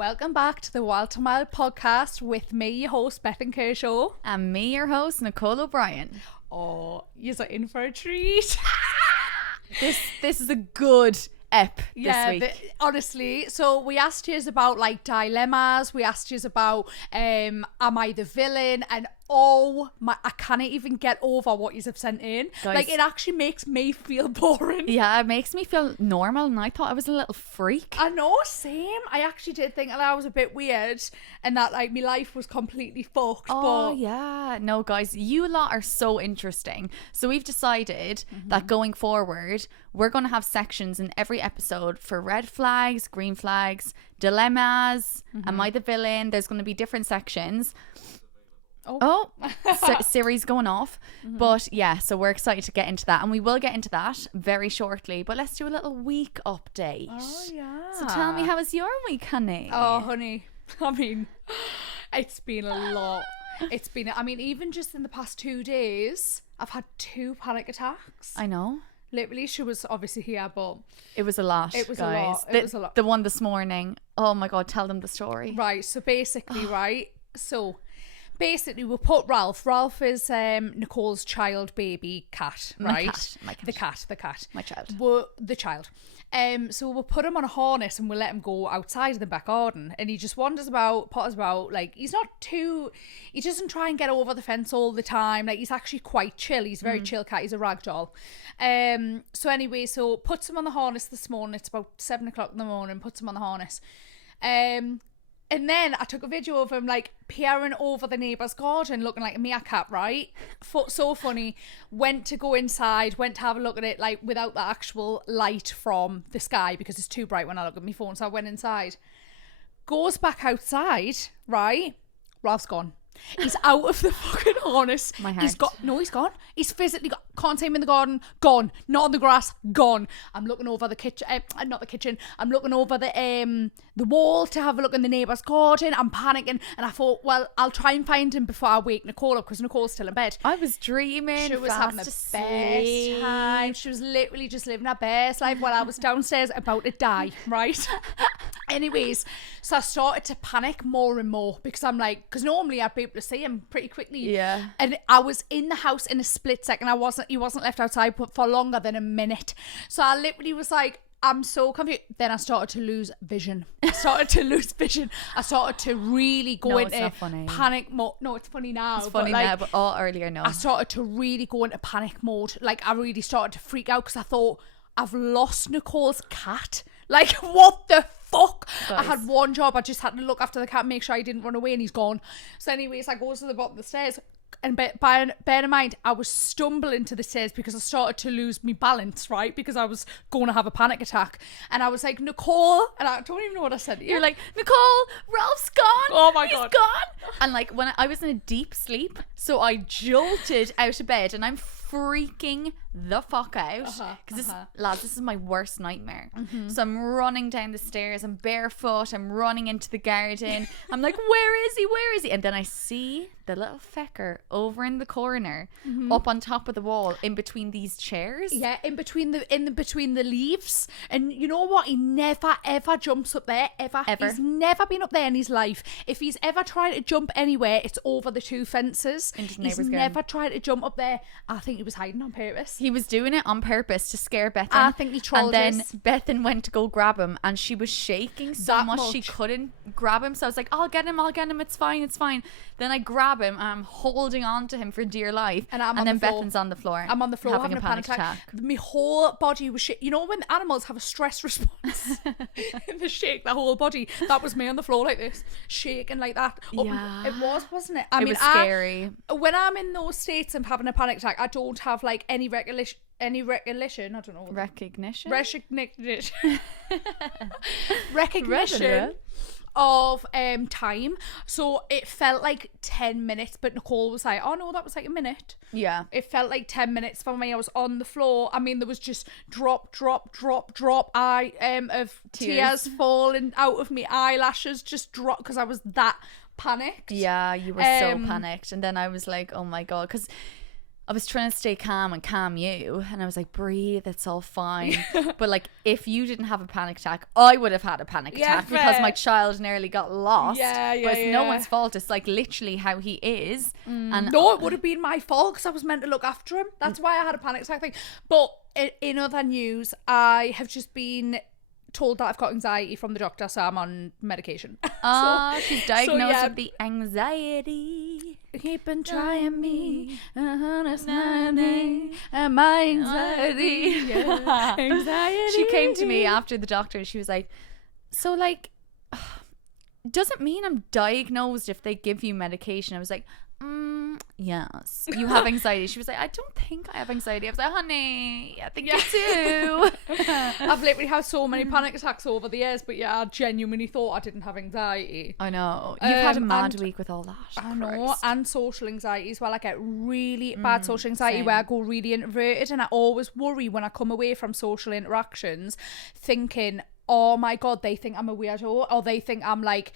Welcome back to the Wild to Mild podcast with me, your host, Bethan Kershaw. And me, your host, Nicole O'Brien. Oh, you're in for a treat. This is a good ep this week. Honestly, so we asked you about like dilemmas. We asked you about am I the villain? And oh my, I can't even get over what you have sent in. Guys, like, it actually makes me feel boring. Yeah, it makes me feel normal, and I thought I was a little freak. I know, same. I actually did think that I was a bit weird and that like my life was completely fucked. Oh but yeah, no guys, you lot are so interesting. So we've decided that going forward, we're going to have sections in every episode for red flags, green flags, dilemmas, am I the villain? There's going to be different sections. Siri's going off. But yeah, so we're excited to get into that, and we will get into that very shortly, but let's do a little week update. Oh yeah. So tell me, how was your week, honey? Oh honey, I mean, it's been a lot. Even just in the past 2 days I've had 2 panic attacks. I know. Literally, she was obviously here, but it was a lot. It was guys. a lot. It was a lot. The one this morning, oh my god, tell them the story. Right, so basically, we put Ralph. Ralph is Nicole's child baby cat, right? My cat. The cat. My child. The child. So we'll put him on a harness and we'll let him go outside in the back garden, and he just wanders about, potters about. Like, he doesn't try and get over the fence all the time. Like, he's actually quite chill. He's a very chill cat. He's a rag doll. So puts him on the harness this morning. It's about 7 o'clock in the morning. Puts him on the harness. And then I took a video of him like peering over the neighbour's garden looking like a meerkat, right? So funny. Went to go inside, went to have a look at it like without the actual light from the sky because it's too bright when I look at my phone. So I went inside. Goes back outside, right? Ralph's gone. He's out of the fucking harness. My heart. He's gone. He's physically gone. Can't see him in the garden. Gone. Not on the grass. Gone. I'm looking over the kitchen. Not the kitchen. I'm looking over the wall to have a look in the neighbour's garden. I'm panicking, and I thought, well, I'll try and find him before I wake Nicole up because Nicole's still in bed. I was dreaming. She was having the best time. She was literally just living her best life while I was downstairs about to die. Right. Anyways, so I started to panic more and more because I'm like, because normally I'd be able to see him pretty quickly. Yeah. And I was in the house in a split second. He wasn't left outside for longer than a minute. So I literally was like, I'm so confused. Then I started to lose vision. I started to really go into panic mode. No, it's funny now. It's funny now, but earlier, no. I started to really go into panic mode. Like, I really started to freak out because I thought, I've lost Nicole's cat. Like, what the fuck? Guys. I had one job. I just had to look after the cat, make sure he didn't run away, and he's gone. So anyways, I go to the bottom of the stairs, and bear in mind, I was stumbling to the stairs because I started to lose my balance, right? Because I was going to have a panic attack. And I was like, Nicole, and I don't even know what I said to you. You're like, Nicole, Ralph's gone. Oh my God. God. He's gone. And like, when I was in a deep sleep, so I jolted out of bed, and I'm freaking the fuck out because this is my worst nightmare. So I'm running down the stairs, I'm barefoot, I'm running into the garden, I'm like, where is he? And then I see the little fecker over in the corner, up on top of the wall, in between these chairs. Yeah, in between the leaves. And you know what? He never ever jumps up there ever. He's never been up there in his life. If he's ever tried to jump anywhere, it's over the 2 fences. He's never tried to jump up there. I think he was hiding on purpose. He was doing it on purpose to scare Bethan. I think he trolled us. And then Bethan went to go grab him, and she was shaking so much she couldn't grab him. So I was like, I'll get him, it's fine. Then I grab him, and I'm holding on to him for dear life, and then Bethan's on the floor. I'm on the floor having a panic attack. My whole body was shaking. You know when animals have a stress response and they shake their whole body? That was me on the floor like this, shaking like that. Yeah. It was, wasn't it? It was scary. When I'm in those states of having a panic attack, I don't have like any recollection. I don't know. Recognition of time. So it felt like 10 minutes, but Nicole was like, oh no, that was like a minute. Yeah, it felt like 10 minutes for me. I was on the floor. I mean, there was just drop of tears falling out of me eyelashes, just drop, because I was that panicked. Yeah, you were so panicked. And then I was like, oh my god, because I was trying to stay calm and calm you, and I was like, breathe, it's all fine. But like, if you didn't have a panic attack, I would have had a panic attack because my child nearly got lost. But it's no one's fault. It's like literally how he is. And no, it would have been my fault because I was meant to look after him. That's why I had a panic attack thing. But in other news, I have just been told that I've got anxiety from the doctor, so I'm on medication. She's diagnosed with the anxiety. Keep on trying me, and my anxiety. Anxiety. She came to me after the doctor and she was like, so like, doesn't mean I'm diagnosed if they give you medication. I was like, yes, you have anxiety. She was like, I don't think I have anxiety. I was like, honey, I think you do. I've literally had so many panic attacks over the years, but I genuinely thought I didn't have anxiety. I know. You've had a mad week with all that. I know. And social anxiety as well. I get really bad social anxiety where I go really introverted, and I always worry when I come away from social interactions thinking, oh my God, they think I'm a weirdo, or they think I'm like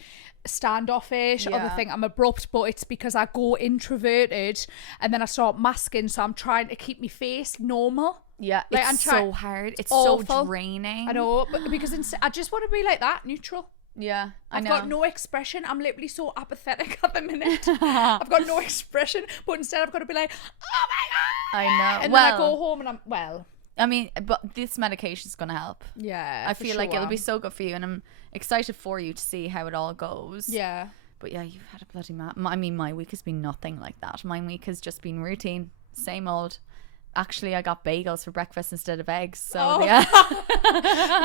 standoffish, or they think I'm abrupt, but it's because I go introverted and then I start masking, so I'm trying to keep my face normal. Yeah, like, it's so hard. It's so draining. I know, but because I just want to be like that, neutral. Yeah, I've got no expression. I'm literally so apathetic at the minute. I've got no expression, but instead I've got to be like, oh my God. I know. And then I go home and I mean, but this medication is going to help. Yeah, I feel like it'll be so good for you, and I'm excited for you to see how it all goes. Yeah. But yeah, you've had a bloody I mean, my week has been nothing like that. My week has just been routine, same old. Actually, I got bagels for breakfast instead of eggs. So yeah.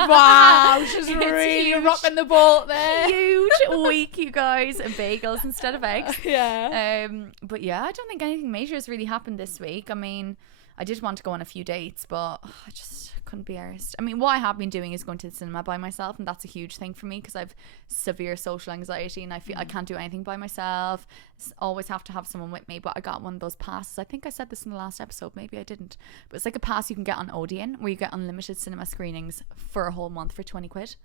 Wow, she's really rocking the boat there. Huge week, you guys. And bagels instead of eggs. Yeah. But yeah, I don't think anything major has really happened this week. I mean, I did want to go on a few dates, but I just couldn't be arsed. I mean, what I have been doing is going to the cinema by myself, and that's a huge thing for me because I've severe social anxiety and I feel I can't do anything by myself. Always have to have someone with me. But I got one of those passes. I think I said this in the last episode, maybe I didn't, but it's like a pass you can get on Odeon where you get unlimited cinema screenings for a whole month for 20 quid.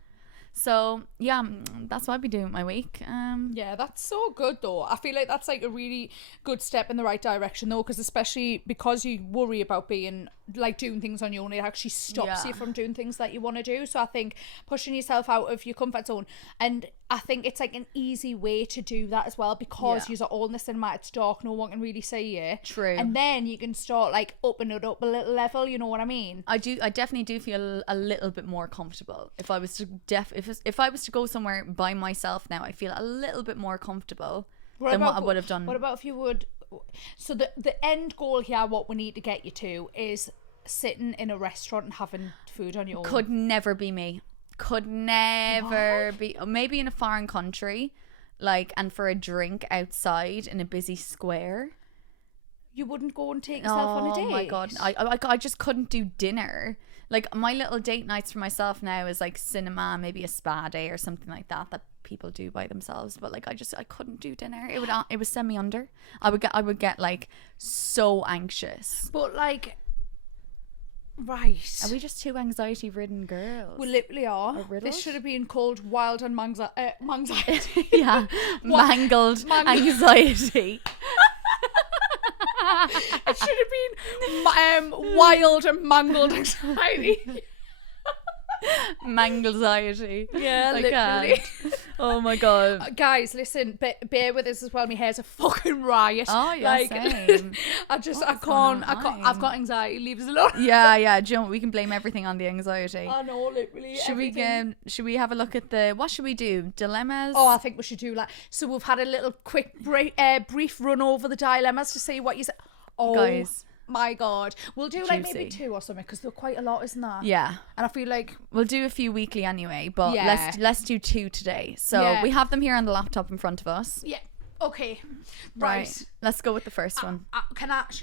So yeah, that's what I've been doing with my week. Yeah, that's so good though. I feel like that's like a really good step in the right direction though, because especially because you worry about being like doing things on your own, it actually stops you from doing things that you want to do. So I think pushing yourself out of your comfort zone, and I think it's like an easy way to do that as well, because you're all in the cinema, it's dark, no one can really see you. True. And then you can start like upping it up a little level, you know what I mean? I definitely do feel a little bit more comfortable. If I was to if I was to go somewhere by myself now, I feel a little bit more comfortable than what I would have done. What about if you would? So the end goal here, what we need to get you to, is sitting in a restaurant and having food on your own. Could never be me. Could never be. Maybe in a foreign country, like, and for a drink outside in a busy square. You wouldn't go and take yourself on a date? Oh my God, I just couldn't do dinner. Like, my little date nights for myself now is like cinema, maybe a spa day or something like that people do by themselves. But like, I couldn't do dinner. It would send me under. I would get like so anxious. But like, right, are we just two anxiety ridden girls? We literally are. This should have been called wild and anxiety. Yeah, mangled anxiety. It should have been wild and mangled anxiety. Manglesiety. Yeah, literally. Oh my God. Guys, listen, bear with us as well. My hair's a fucking riot. Oh yeah, like, same. I can't. I've got anxiety. Leave us alone. Yeah. Do you know what? We can blame everything on the anxiety. I know, literally. Should we have a look at what should we do? Dilemmas? Oh, I think we should do that. So we've had a little quick brief run over the dilemmas to see what you said. Oh, guys. My God, we'll do like maybe 2 or something, because they're quite a lot, isn't there? Yeah, and I feel like we'll do a few weekly anyway, but let's do 2 today. So we have them here on the laptop in front of us. Yeah. Okay. Right. Let's go with the first one.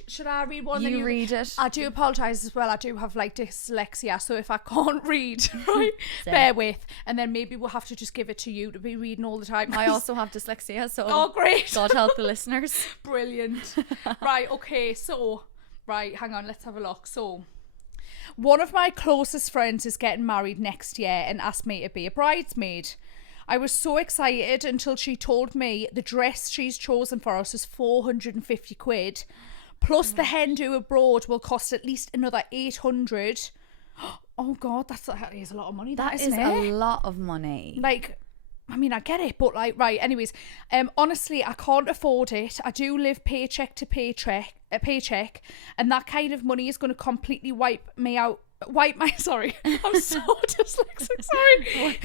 Should I read one? You read it. I do apologise as well. I do have like dyslexia, so if I can't read, right, bear with. And then maybe we'll have to just give it to you to be reading all the time. I also have dyslexia, so oh great. God help the listeners. Brilliant. Right. Okay. So. Right, hang on, let's have a look. So, one of my closest friends is getting married next year and asked me to be a bridesmaid. I was so excited until she told me the dress she's chosen for us is 450 quid, plus the hen do abroad will cost at least another 800. Oh God, that is a lot of money. That is isn't it? a lot of money. Like, I mean, I get it, but like, right, anyways, honestly, I can't afford it. I do live paycheck to paycheck, and that kind of money is going to completely wipe my, sorry, I'm so dyslexic, sorry.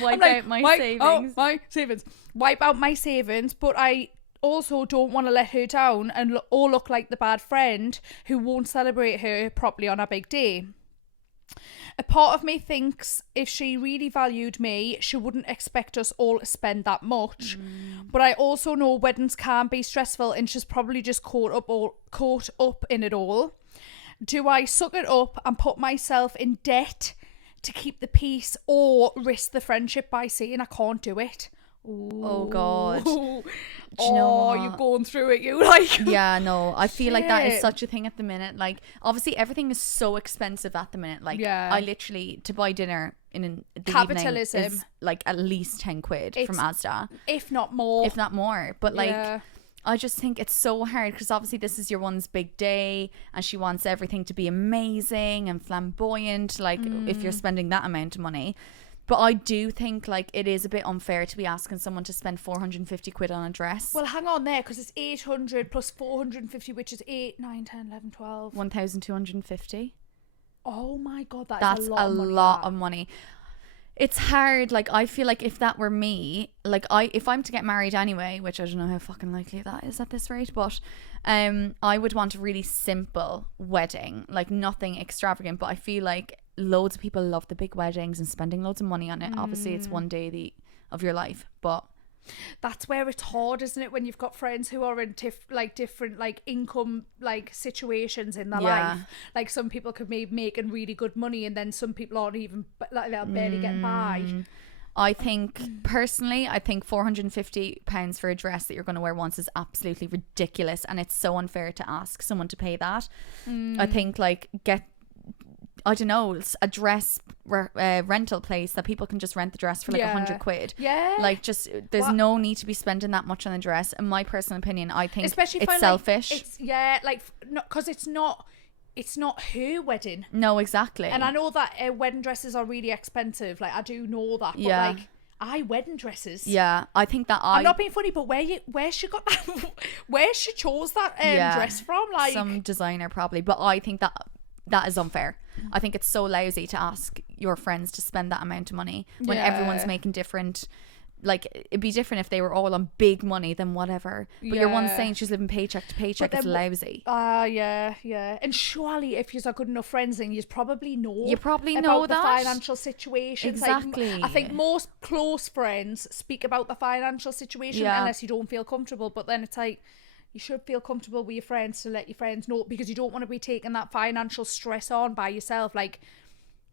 Wipe out my savings. Oh, my savings. Wipe out my savings, but I also don't want to let her down and look like the bad friend who won't celebrate her properly on our big day. A part of me thinks if she really valued me, she wouldn't expect us all to spend that much. But I also know weddings can be stressful and she's probably just caught up in it all. Do I suck it up and put myself in debt to keep the peace, or risk the friendship by saying I can't do it? Ooh. Oh God. Do you know you're going through it, you like. Yeah, no, I feel like that is such a thing at the minute. Like, obviously everything is so expensive at the minute. Like, I literally, to buy dinner in the capitalism evening is like at least 10 quid from Asda, if not more. But like, I just think it's so hard because obviously this is your one's big day and she wants everything to be amazing and flamboyant, like if you're spending that amount of money. But I do think like it is a bit unfair to be asking someone to spend 450 quid on a dress. Well, hang on there, because it's 800 plus 450, which is 8, 9, 10, 11, 12. 1,250. Oh my God, that's a lot of money. It's hard. Like, I feel like if that were me, like if I'm to get married anyway, which I don't know how fucking likely that is at this rate, but I would want a really simple wedding, like nothing extravagant. But I feel like loads of people love the big weddings and spending loads of money on it. Obviously it's one day of your life, but that's where it's hard, isn't it, when you've got friends who are in different like income like situations in their life. Like, some people could be making really good money and then some people aren't even, like, they'll barely get by. I think personally, I think £450 for a dress that you're going to wear once is absolutely ridiculous, and it's so unfair to ask someone to pay that. I think like I don't know, a dress rental place that people can just rent the dress for like 100 quid. Yeah. Like, just, there's no need to be spending that much on a dress. In my personal opinion, I think especially it's selfish. Because it's not her wedding. No, exactly. And I know that wedding dresses are really expensive. Like, I do know that. But like, wedding dresses. Yeah, I think that I'm not being funny, but where she got that, where she chose that dress from, like some designer probably. But I think that is unfair. I think it's so lousy to ask your friends to spend that amount of money when everyone's making different. Like, it'd be different if they were all on big money, then whatever. But your one's saying she's living paycheck to paycheck. It's lousy. Yeah. And surely if you're good enough friends, then you probably know. About the financial situation. Exactly. Like, I think most close friends speak about the financial situation unless you don't feel comfortable. But then it's like, you should feel comfortable with your friends to let your friends know, because you don't want to be taking that financial stress on by yourself. Like,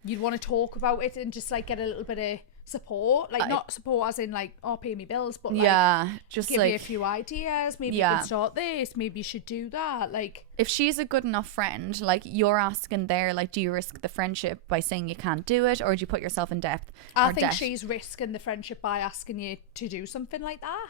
you'd want to talk about it and just like get a little bit of support, like not support as in like, oh, pay me bills, but like just give like, you a few ideas. Maybe you can start this, maybe you should do that. Like, if she's a good enough friend, like, you're asking there, like, do you risk the friendship by saying you can't do it, or do you put yourself in debt? I think she's risking the friendship by asking you to do something like that.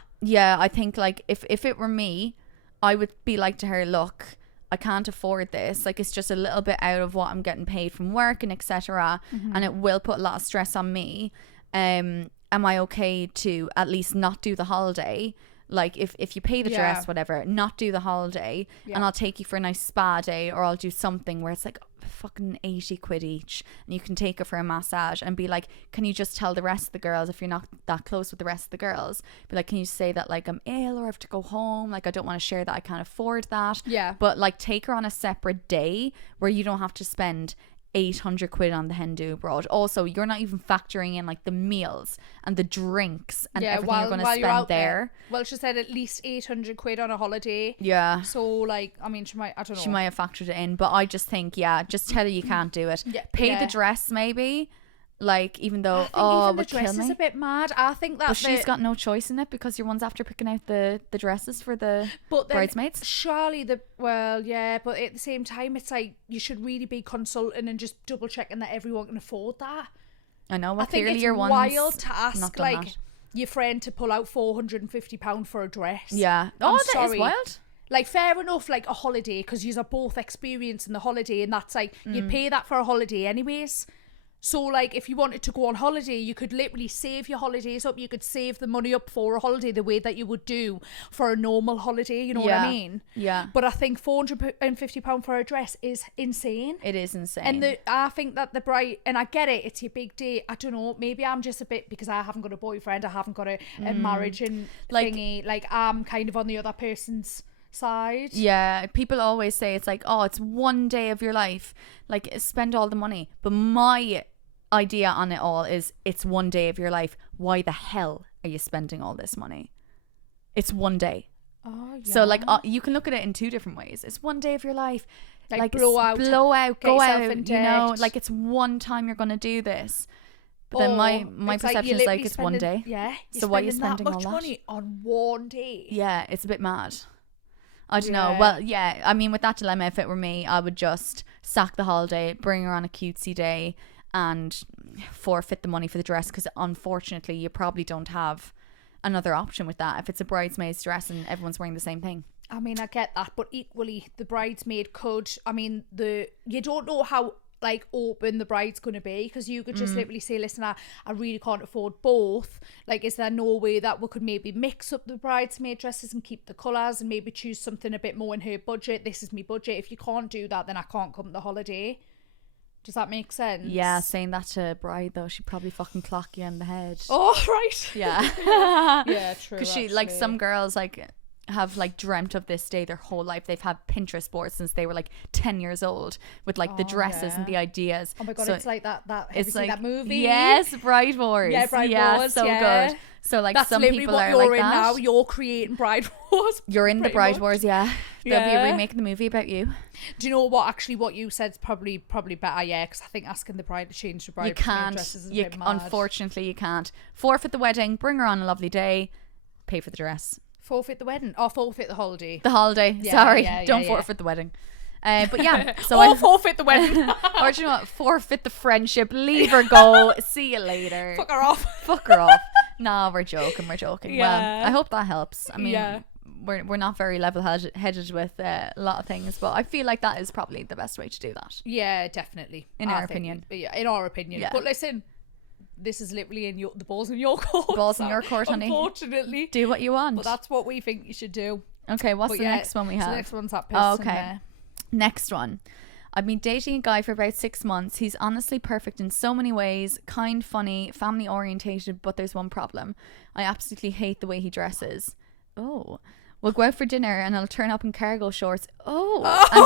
I think like if it were me, I would be like to her, look, I can't afford this. Like, it's just a little bit out of what I'm getting paid from work and etc. And it will put a lot of stress on me. Am I okay to at least not do the holiday? Like, if you pay the dress, whatever, not do the holiday, and I'll take you for a nice spa day, or I'll do something where it's like fucking 80 quid each, and you can take her for a massage, and be like, can you just tell the rest of the girls, if you're not that close with the rest of the girls, be like, can you say that like I'm ill or I have to go home, like I don't want to share that, I can't afford that. But like, take her on a separate day where you don't have to spend 800 quid on the hen do abroad. Also, you're not even factoring in like the meals and the drinks and everything you're going to spend there. Well, she said at least 800 quid on a holiday. So like, I mean, she might have factored it in, but I just think, just tell her you can't do it. Pay the dress maybe. Like, even though even the dress is a bit mad. I think that, but she's got no choice in it, because your one's after picking out the dresses for the bridesmaids. Surely but at the same time, it's like you should really be consulting and just double checking that everyone can afford that. I know. Well, I think it's wild to ask like your friend to pull out £450 for a dress. That is wild. Like, fair enough, like a holiday, because you're both experiencing the holiday, and that's like, you pay that for a holiday anyways. So, like, if you wanted to go on holiday, you could literally save your holidays up. You could save the money up for a holiday the way that you would do for a normal holiday. You know what I mean? Yeah. But I think £450 for a dress is insane. It is insane. And I think that the bride, and I get it, it's your big day. I don't know, maybe I'm just a bit, because I haven't got a boyfriend, I haven't got a marriage and Like, thingy. Like, I'm kind of on the other person's side. Yeah, people always say it's like, oh, it's one day of your life, like spend all the money. But my idea on it all is, it's one day of your life. Why the hell are you spending all this money? It's one day. Oh, yeah. So like, you can look at it in two different ways. It's one day of your life. Like blow out, go out, in you know, debt. like it's one time you're going to do this. But then my perception is like, it's one day. Yeah. So why are you spending that much all that money on one day? Yeah, it's a bit mad. I don't know. Well, yeah, I mean, with that dilemma, if it were me, I would just sack the holiday, bring her on a cutesy day, and forfeit the money for the dress, because unfortunately you probably don't have another option with that if it's a bridesmaid's dress and everyone's wearing the same thing. I mean, I get that, but equally the bridesmaid could, I mean, you don't know how like open the bride's going to be, because you could just literally say, listen, I really can't afford both. Like, is there no way that we could maybe mix up the bridesmaid dresses and keep the colours and maybe choose something a bit more in her budget? This is my budget. If you can't do that, then I can't come to the holiday. Does that make sense? Yeah, saying that to a bride though, she'd probably fucking clock you in the head. Oh, right. Yeah. Yeah, true. Because she, like, some girls like have like dreamt of this day their whole life. They've had Pinterest boards since they were like 10 years old with like the dresses and the ideas. Oh my god, so it's like that have it's you seen like that movie? Yes, Bride Wars. Yeah, Bride Wars, so yeah. good. So like, that's some literally people what are you're like in that. now. You're creating Bride Wars. You're in the pretty Bride much. Wars, yeah. There'll be a Yeah. remake of the movie about you. Do you know what? Actually, what you said's probably better. Yeah, because I think asking the bride to change the bride You can't. dresses is a bit mad. Unfortunately, you can't. Forfeit the wedding. Bring her on a lovely day. Pay for the dress. Forfeit the wedding or forfeit the holiday. The holiday. Yeah, Sorry, yeah, don't yeah. forfeit the wedding. But yeah, so or forfeit the wedding. or do you know what? Forfeit the friendship. Leave her go. See you later. Fuck her off. Fuck her off. No, we're joking. We're joking. Yeah. Well, I hope that helps. I mean, Yeah. we're not very level-headed with a lot of things, but I feel like that is probably the best way to do that. Yeah, definitely. In our opinion. Yeah, in our opinion. Yeah. But listen, this is literally the ball's in your court. Balls in your court, honey. Unfortunately. Do what you want. But that's what we think you should do. Okay, what's But the yeah, next one we so have? the next one's that Oh, person okay. there. Next one. I've been dating a guy for about 6 months. He's honestly perfect in so many ways. Kind, funny, family orientated, but there's one problem. I absolutely hate the way he dresses. Oh. We'll go out for dinner and I'll turn up in cargo shorts. Oh.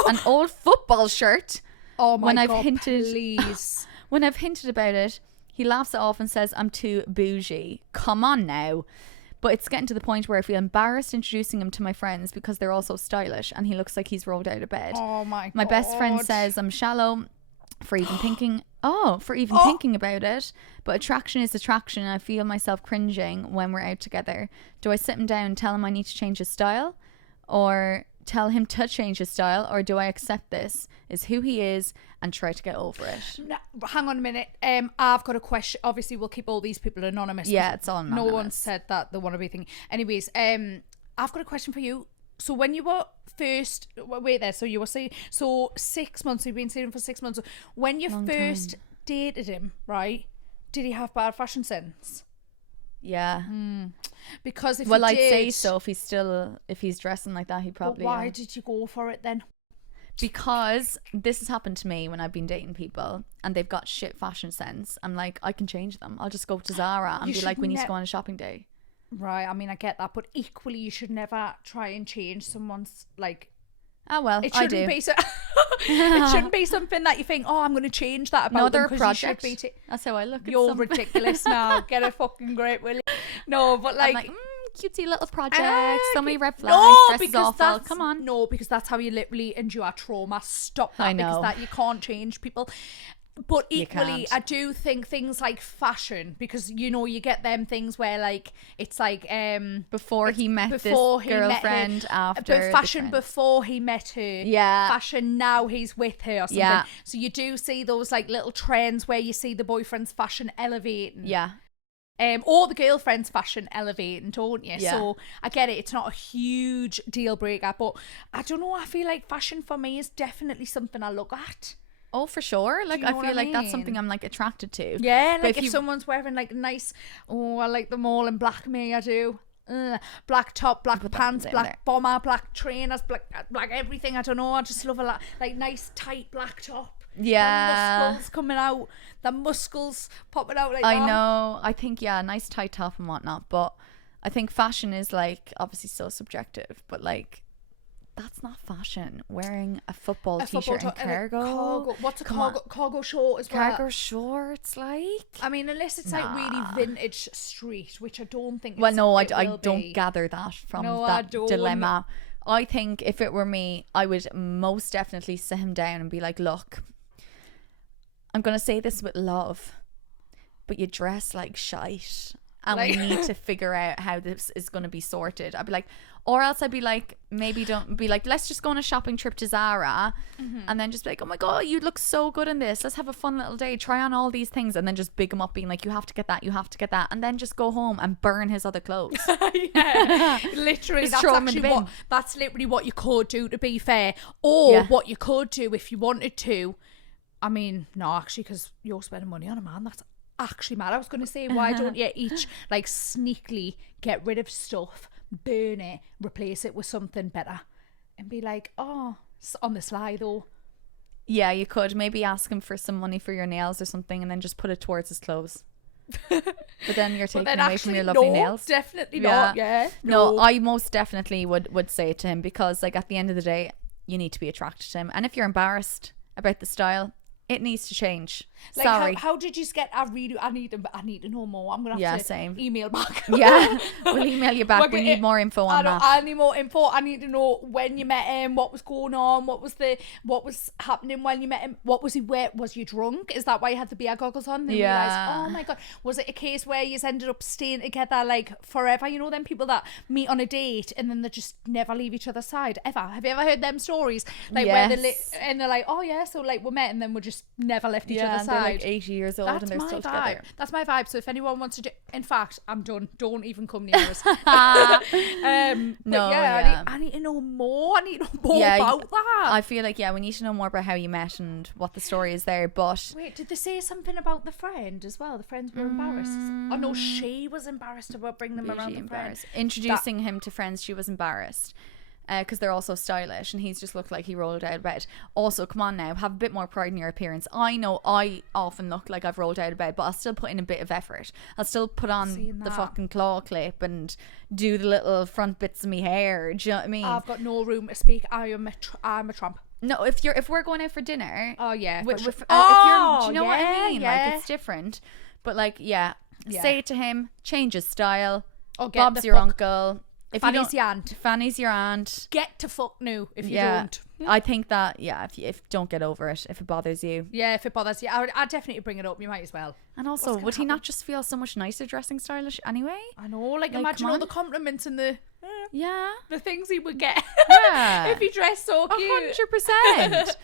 And an old football shirt. Oh my When god, I've hinted- please. When I've hinted about it, he laughs it off and says I'm too bougie. Come on now. But it's getting to the point where I feel embarrassed introducing him to my friends because they're all so stylish and he looks like he's rolled out of bed. Oh my god. My best friend says I'm shallow for even thinking thinking about it. But attraction is attraction and I feel myself cringing when we're out together. Do I sit him down and tell him I need to change his style? Or tell him to change his style? Or do I accept this is who he is and try to get over it? No, hang on a minute. I've got a question. Obviously, we'll keep all these people anonymous. Yeah, it's all anonymous. No one said that they want to be thinking. Anyways, I've got a question for you. So when you were first, wait there. So you were saying, so 6 months. You've been seeing him for 6 months. When you first dated him, right? Did he have bad fashion sense? Yeah. Because if Well, he I'd did, say so. If he's dressing like that, he But probably. why did you go for it then? Because this has happened to me when I've been dating people and they've got shit fashion sense. I'm like, I can change them. I'll just go to Zara and You be like, should we need to go on a shopping day. Right, I mean, I get that, but equally, you should never try and change someone's, like, Oh well, it I shouldn't do. be so. It shouldn't be something that you think, oh, I'm going to change that about No, them, they're a 'cause project. You should be That's how I look at You're something. ridiculous now. Get a fucking grip, will you? No, but I'm like, like, cutesy little project. So many red flags. no, Dress is because awful. that's Come on. No, because that's how you literally endure trauma. Stop that. I know. Because that you can't change people. But equally, can't. I do think things like fashion, because you get them things where like it's like Before he met before this he met her, girlfriend, after but the fashion friend. before he met her, Yeah. fashion now he's with her or something. Yeah. So you do see those like little trends where you see the boyfriend's fashion elevating. Yeah. Or the girlfriend's fashion elevating, don't you? Yeah. So I get it. It's not a huge deal breaker, but I don't know. I feel like fashion for me is definitely something I look at. Oh, for sure. Like, you I know what feel I like that's mean? something I'm like attracted to. Yeah, But like if you- someone's wearing like nice, I like them all in black. Me, I do. Black top, black Put that pants, in black there. bomber, black trainers, black everything. I don't know. I just love a lot, like nice tight black top. Yeah. The muscles coming out, the muscles popping out like I that. know. I think, yeah, nice tight top and whatnot. But I think fashion is like obviously so subjective. But like, that's not fashion. Wearing a football t-shirt and cargo. What's a Come cargo? on. Cargo short as well. Cargo shorts, like. I mean, unless it's like really vintage street, which I don't think. Well, no, I will don't be. gather that from No, I that don't. dilemma. I think if it were me, I would most definitely sit him down and be like, look, I'm going to say this with love, but you dress like shite. And we need to figure out how this is going to be sorted. I'd be like, or else I'd be like, maybe don't be like, let's just go on a shopping trip to Zara and then just be like, oh my God, you look so good in this. Let's have a fun little day. Try on all these things. And then just big him up being like, you have to get that. You have to get that. And then just go home and burn his other clothes. Yeah, literally, Just that's throw 'em in actually the bin. what. That's literally what you could do. To be fair, or Yeah. what you could do if you wanted to. I mean, no, actually, because you're spending money on a man. That's actually mad. I was going to say, why don't you each like sneakily get rid of stuff, burn it, replace it with something better, and be like, oh, it's on the sly though. Yeah, you could maybe ask him for some money for your nails or something and then just put it towards his clothes. But then you're taking But then away from your lovely no, nails. definitely not. Yeah, No, I most definitely would say it to him, because like at the end of the day, you need to be attracted to him. And if you're embarrassed about the style, it needs to change. Like, Sorry. how did you get? I need to know more. I'm gonna have to same. email back. Yeah, we'll email you back. We We're need gonna- more info on that. I need more info. I need to know when you met him, what was going on, what was happening when you met him, what was he wear? Was you drunk? Is that why you had the beer goggles on? Then Yeah. realised, oh my God, was it a case where you ended up staying together like forever? You know, them people that meet on a date and then they just never leave each other's side ever. Have you ever heard them stories? Like where Yes. and they're like, oh yeah, so like we met and then we just never left each Yeah, other's and they're side. like 80 years old and That's they're my still vibe. together. That's my vibe. So if anyone wants to do, in fact, I'm done. Don't even come near us. But No, yeah, yeah. I need to know more. I need to know more Yeah, about that. I feel like, yeah, we need to know more about how you met and what the story is there. But Wait, did they say something about the friend as well? The friends were embarrassed. Oh no, she was embarrassed about bringing them was around she the embarrassed? friend. Introducing him to friends, she was embarrassed. Because they're also stylish and he's just looked like he rolled out of bed. Also, come on now, have a bit more pride in your appearance. I know I often look like I've rolled out of bed, but I'll still put in a bit of effort. I'll still put on Seen the that. fucking claw clip and do the little front bits of me hair. Do you know what I mean? I've got no room to speak. I'm a tramp. No, if we're going out for dinner, Oh yeah. with, for with, sure. if you're, do you know what yeah, I mean? Yeah. Like, it's different. But like, yeah, Yeah. say it to him, change his style. Or get Bob's the your fuck- uncle. If you Fanny's don't- your aunt. Fanny's your aunt. Get to fuck new if you Yeah, don't. I think that, yeah, if don't get over it if it bothers you. Yeah, if it bothers you, I'd definitely bring it up. You might as well. And also, What's gonna would he happen? not just feel so much nicer dressing stylish anyway? I know, like Like, imagine come all on. the compliments and Yeah, the things he would get Yeah. if he dressed so cute. 100%.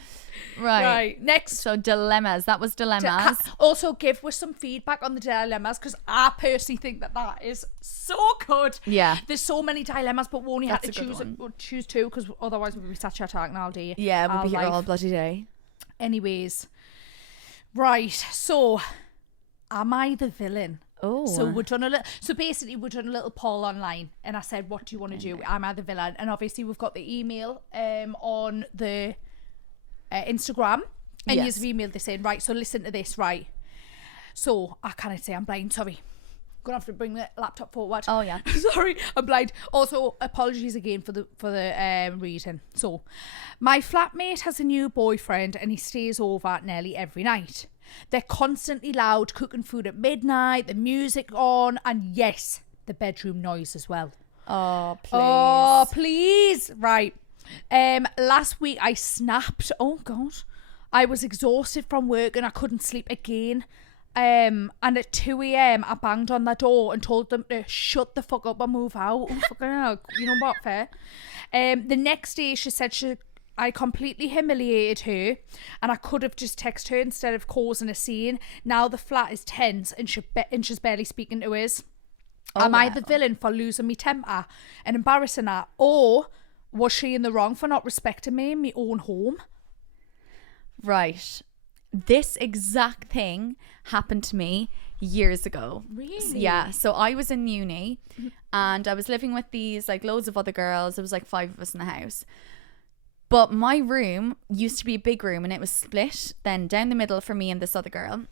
Right. Right, next. So dilemmas. That was dilemmas. Also, give us some feedback on the dilemmas because I personally think that is so good. Yeah. There's so many dilemmas, but we only had That's to a good choose one. we'll choose two because otherwise we'll be sat here talking all day. Yeah, we'll be here life. all bloody day. Anyways, right. So, am I the villain? Oh. So we've done a little. So basically, we've done a little poll online, and I said, "What do you want to do? Am I the villain?" And obviously, we've got the email on the Instagram, and Yes. you've emailed this in, right? So listen to this, right? So I can't say I'm blind. Sorry, gonna have to bring the laptop forward. Oh, yeah. Sorry, I'm blind. Also, apologies again for the reading. So, my flatmate has a new boyfriend and he stays over nearly every night. They're constantly loud, cooking food at midnight, the music on, and yes, the bedroom noise as well. Oh, please. Oh, please. Right. Last week I snapped. Oh God. I was exhausted from work and I couldn't sleep again. And at 2 a.m. I banged on the door and told them to shut the fuck up and move out. Oh, fucking hell. You know what, fair? The next day she said I completely humiliated her, and I could have just texted her instead of causing a scene. Now the flat is tense, and she's barely speaking to us. Am I the villain for losing my temper and embarrassing her, or was she in the wrong for not respecting me in my own home? Right. This exact thing happened to me years ago. Really? Yeah. So I was in uni and I was living with these like loads of other girls. There was like 5 of us in the house. But my room used to be a big room and it was split then down the middle for me and this other girl.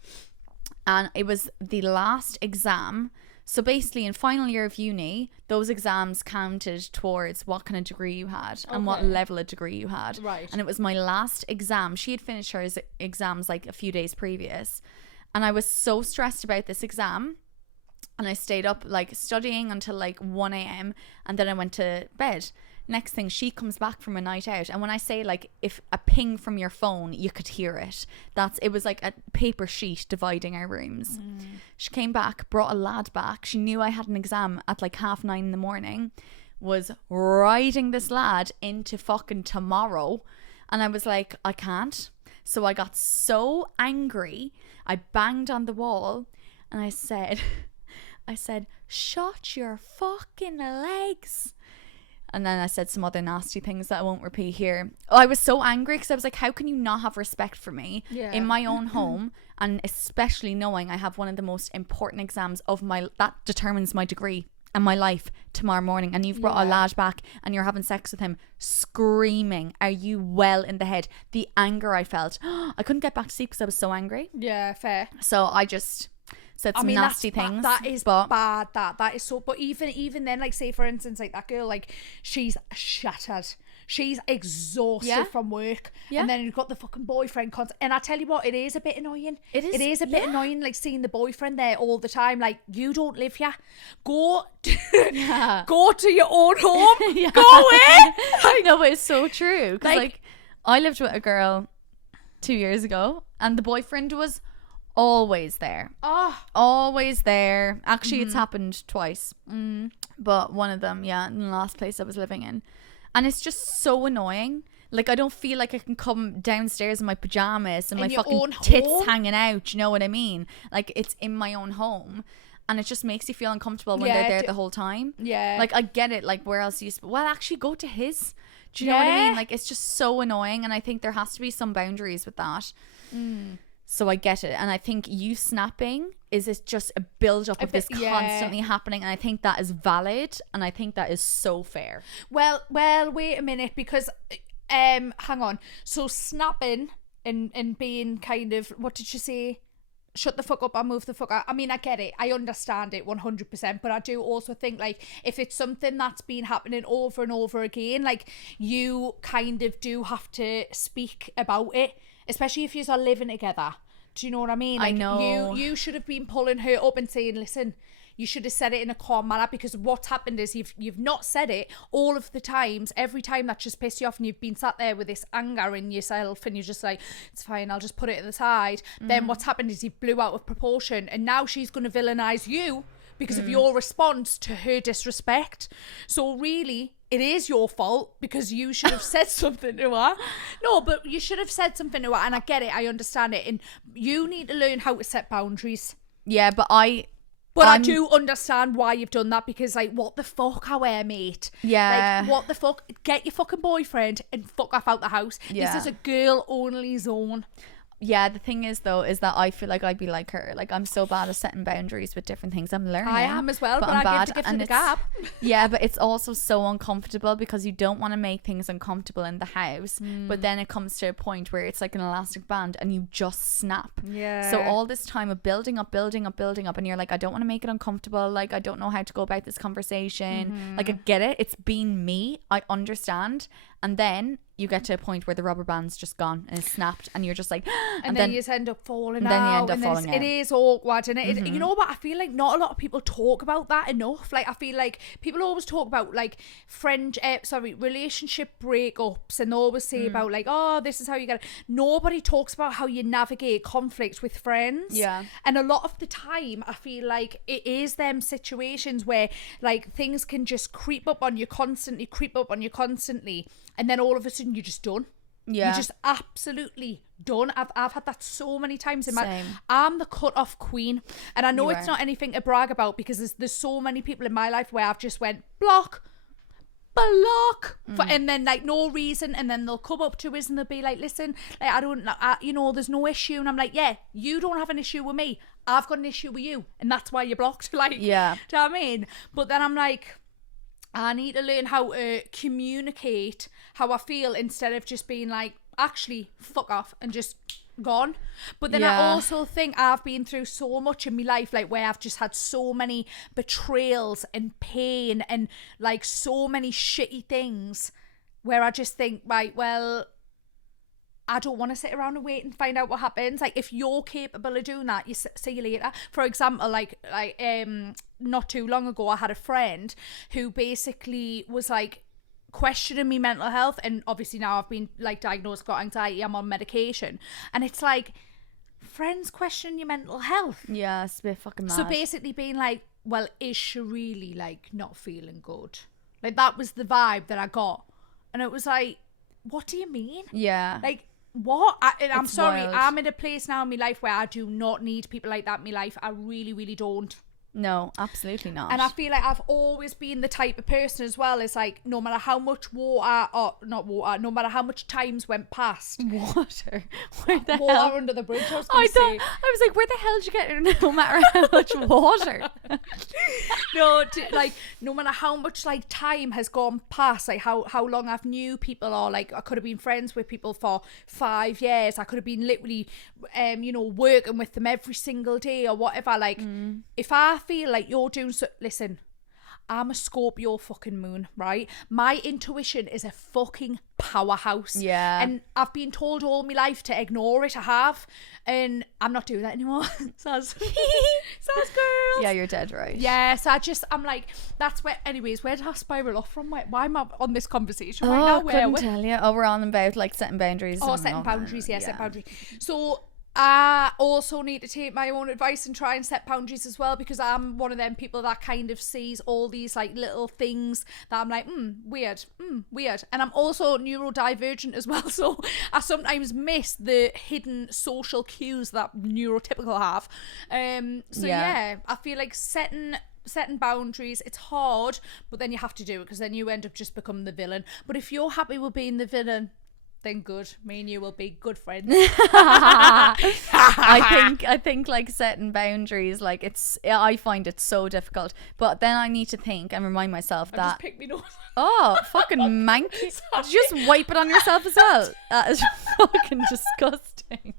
And it was the last exam. So basically in final year of uni, those exams counted towards what kind of degree you had and what level of degree you had. Right. And it was my last exam. She had finished her exams like a few days previous. And I was so stressed about this exam. And I stayed up like studying until like 1 a.m. and then I went to bed. Next thing, she comes back from a night out, and when I say like if a ping from your phone, you could hear it. It was like a paper sheet dividing our rooms. She came back, brought a lad back. She knew I had an exam at like 9:30 in the morning, was riding this lad into fucking tomorrow, and I was like, I can't. So I got so angry, I banged on the wall, and I said, shut your fucking legs. And then I said some other nasty things that I won't repeat here. I was so angry because I was like, how can you not have respect for me in my own home? And especially knowing I have one of the most important exams of that determines my degree and my life tomorrow morning. And you've brought a lad back and you're having sex with him, screaming, are you well in the head? The anger I felt. I couldn't get back to sleep because I was so angry. Yeah, fair. So I just said some nasty things. That is bad. That is so. But even then, like say for instance, like that girl, like she's shattered. She's exhausted from work, and then you've got the fucking boyfriend. And I tell you what, it is a bit annoying. It is a bit annoying, like seeing the boyfriend there all the time. Like you don't live here. Go to your own home. Go away. I know, it's so true. Because like I lived with a girl 2 years ago, and the boyfriend was always there. Always there. Actually, it's happened twice. But one of them, in the last place I was living in. And it's just so annoying. Like, I don't feel like I can come downstairs in my pajamas and my fucking tits hanging out. You know what I mean? Like, it's in my own home. And it just makes you feel uncomfortable when they're there the whole time. Yeah. Like, I get it. Like, where else well, actually, go to his. Do you know what I mean? Like, it's just so annoying. And I think there has to be some boundaries with that. So I get it. And I think you snapping is just a build up of this constantly happening. And I think that is valid. And I think that is so fair. Well, wait a minute, because hang on. So snapping and being kind of, what did you say? Shut the fuck up and move the fuck out. I mean, I get it. I understand it 100%. But I do also think, like, if it's something that's been happening over and over again, like, you kind of do have to speak about it. Especially if you're living together. Do you know what I mean? Like, I know. You should have been pulling her up and saying, listen, you should have said it in a calm manner, because what's happened is you've not said it all of the times. Every time that just pissed you off and you've been sat there with this anger in yourself and you're just like, it's fine, I'll just put it to the side. Then what's happened is you blew out of proportion, and now she's going to villainize you because of your response to her disrespect. So really, it is your fault, because you should have said something to her. No, but you should have said something to her, and I get it, I understand it, and you need to learn how to set boundaries. Yeah, but I do understand why you've done that, because like, what the fuck, our mate? Yeah. Like, what the fuck? Get your fucking boyfriend and fuck off out the house. Yeah. This is a girl only zone. Yeah, the thing is though, is that I feel like I'd be like her. Like, I'm so bad at setting boundaries with different things. I'm learning. I am as well, but I give to the gap. Yeah, but it's also so uncomfortable, because you don't want to make things uncomfortable in the house. But then it comes to a point where it's like an elastic band and you just snap. Yeah. So all this time of building up, and you're like, I don't want to make it uncomfortable. Like, I don't know how to go about this conversation. Like, I get it. It's been me. I understand. And then you get to a point where the rubber band's just gone and it's snapped, and you're just like, and then you just end up falling out. It is awkward, and you know what? I feel like not a lot of people talk about that enough. Like, I feel like people always talk about like relationship breakups, and they always say about like, oh, this is how you get it. Nobody talks about how you navigate conflict with friends. Yeah. And a lot of the time, I feel like it is them situations where like things can just creep up on you constantly, and then all of a sudden and you're just done. Yeah. You're just absolutely done. I've had that so many times in my. Same. I'm the cut off queen, and I know You it's are. not anything to brag about because there's so many people in my life where I've just went block, and then like no reason, and then they'll come up to us and they'll be like, listen, like I don't, there's no issue, and I'm like, yeah, you don't have an issue with me. I've got an issue with you, and that's why you're blocked. Like, Yeah. do you know what I mean? But then I'm like, I need to learn how to communicate how I feel instead of just being like, actually, fuck off and just gone. But then I Yeah. also think I've been through so much in my life, like where I've just had so many betrayals and pain and like so many shitty things where I just think, right, well, I don't want to sit around and wait and find out what happens. Like, if you're capable of doing that, you see you later. For example, like not too long ago, I had a friend who basically was like questioning me mental health, and obviously now I've been like diagnosed, got anxiety, I'm on medication, and it's like, friends questioning your mental health. Yeah, it's a bit fucking mad. So basically being like, well, is she really like not feeling good? Like, that was the vibe that I got, and it was like, what do you mean? Yeah. Like, what? I'm It's sorry, wild. I'm in a place now in my life where I do not need people like that in my life. I really, really don't. No, absolutely not. And I feel like I've always been the type of person as well, is like, no matter how much no matter how much times went past, water. Where the water hell? under the bridge, I was I gonna thought, say. I was like, where the hell did you get it? No matter how much water. Like, no matter how much like time has gone past, like how long I've knew people, or like I could have been friends with people for 5 years, I could have been literally working with them every single day or whatever, like if I feel like you're doing so, listen, I'm a Scorpio fucking moon, right? My intuition is a fucking powerhouse. Yeah. And I've been told all my life to ignore it. I have. And I'm not doing that anymore. Sounds girls. Yeah, you're dead right. Yeah, so I'm like, that's where, anyways, where did I spiral off from? Why am I on this conversation right now? Couldn't tell you. Oh, we're on about like setting boundaries. Oh, and setting all boundaries, that. yeah, set boundaries. So I also need to take my own advice and try and set boundaries as well, because I'm one of them people that kind of sees all these like little things that I'm like, weird. And I'm also neurodivergent as well, so I sometimes miss the hidden social cues that neurotypical have. Yeah, I feel like setting boundaries, it's hard, but then you have to do it, because then you end up just becoming the villain. But if you're happy with being the villain, then good. Me and you will be good friends. I think like setting boundaries, like I find it so difficult. But then I need to think and remind myself that. Just pick me nose. Oh, fucking mank. Just wipe it on yourself as well. That is fucking disgusting.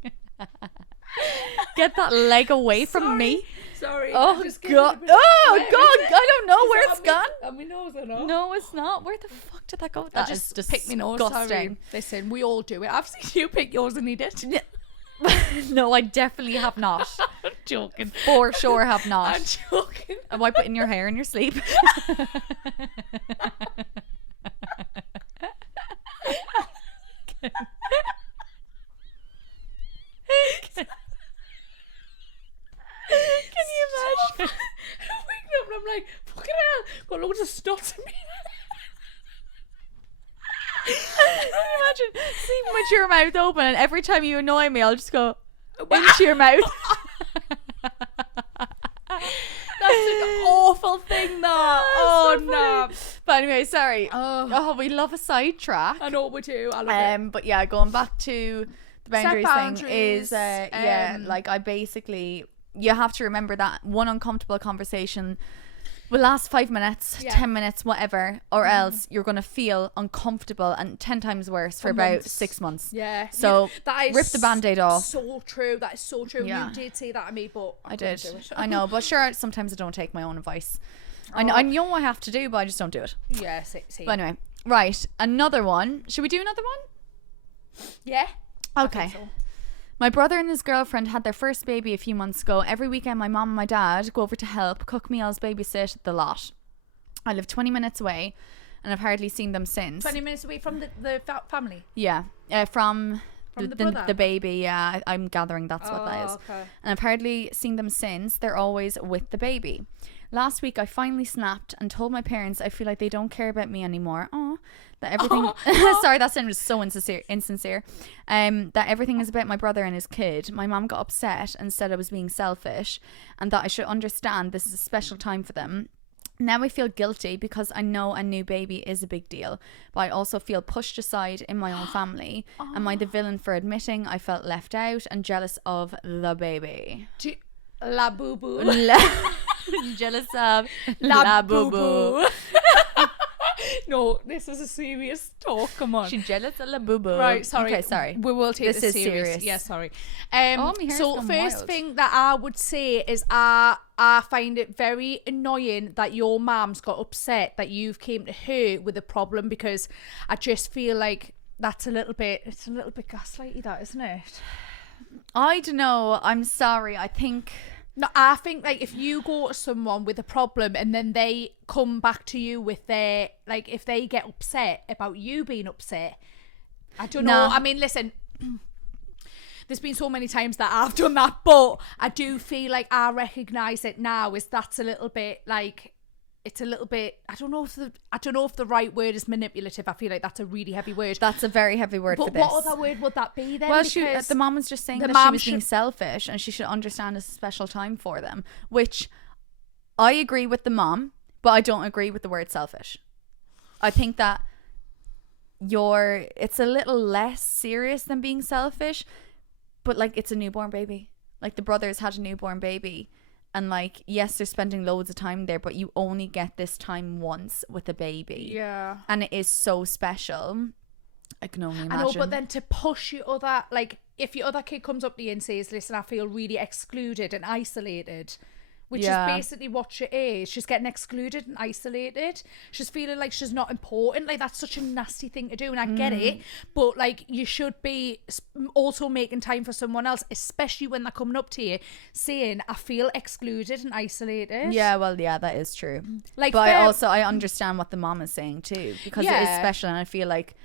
Get that leg away from me. Sorry. Oh god. Oh god. I don't know where it's gone. On my nose, I know. No, it's not. Where the fuck did that go? That just is pick me nose. disgusting. Sorry. Listen, we all do it. I've seen you pick yours and eat it. No, I definitely have not. I'm joking. For sure have not. I'm joking. I wipe it in your hair in your sleep. Can you imagine? I'm waking up and I'm like, fucking hell, got loads of stots in me. Imagine sleeping with your mouth open, and every time you annoy me, I'll just go into your mouth. That's an awful thing, though. Oh, so no. But anyway, sorry. Oh, we love a sidetrack. I know we do. I love it. But yeah, going back to the boundaries, thing is, boundaries, like I basically, you have to remember that one uncomfortable conversation will last 5 minutes, 10 minutes, whatever, or else you're going to feel uncomfortable and 10 times worse for about 6 months. Yeah. So that is rip the band-aid off. So true. That is so true. Yeah. You did say that to me, but I did. couldn't do it. I know, but sure, sometimes I don't take my own advice. I know I have to do, but I just don't do it. Yeah, see. But anyway, right, another one. Should we do another one? Yeah. I Okay. think so. My brother and his girlfriend had their first baby a few months ago. Every weekend, my mom and my dad go over to help, cook meals, babysit, the lot. I live 20 minutes away, and I've hardly seen them since. 20 minutes away from the family. Yeah, from the brother? the baby. Yeah, I'm gathering that's what that is. Okay. And I've hardly seen them since. They're always with the baby. Last week, I finally snapped and told my parents I feel like they don't care about me anymore. Oh, that everything sorry, that sounded so insincere. That everything is about my brother and his kid. My mom got upset and said I was being selfish and that I should understand this is a special time for them. Now I feel guilty because I know a new baby is a big deal, but I also feel pushed aside in my own family. Am I the villain for admitting I felt left out and jealous of the baby? La boo boo. Jealous of la boo boo. No, this is a serious talk. Come on. She's jealous of la boo boo. Right, sorry. Okay, sorry. We will take this serious. Yeah, sorry. So first thing that I would say is I find it very annoying that your mum's got upset that you've came to her with a problem, because I just feel like it's a little bit gaslighty, that, isn't it? I don't know. I'm sorry. I think like if you go to someone with a problem and then they come back to you with their, like, if they get upset about you being upset, I don't know. I mean, listen, there's been so many times that I've done that, but I do feel like I recognise it now as that's a little bit like, it's a little bit, I don't know if the right word is manipulative. I feel like that's a really heavy word. That's a very heavy word for this. But what other word would that be then? Well, the mom was just saying that she was being selfish and she should understand it's a special time for them, which I agree with the mom, but I don't agree with the word selfish. I think that it's a little less serious than being selfish, but like, it's a newborn baby. Like, the brothers had a newborn baby. And like, yes, they're spending loads of time there, but you only get this time once with a baby. Yeah. And it is so special. I can only imagine. I know, but then to push your other, like, if your other kid comes up to you and says, listen, I feel really excluded and isolated, which is basically what she is. She's getting excluded and isolated. She's feeling like she's not important. Like, that's such a nasty thing to do, and I get it. But like, you should be also making time for someone else, especially when they're coming up to you saying, I feel excluded and isolated. Yeah, well, yeah, that is true. Like, but I understand what the mom is saying too, because it is special, and I feel like,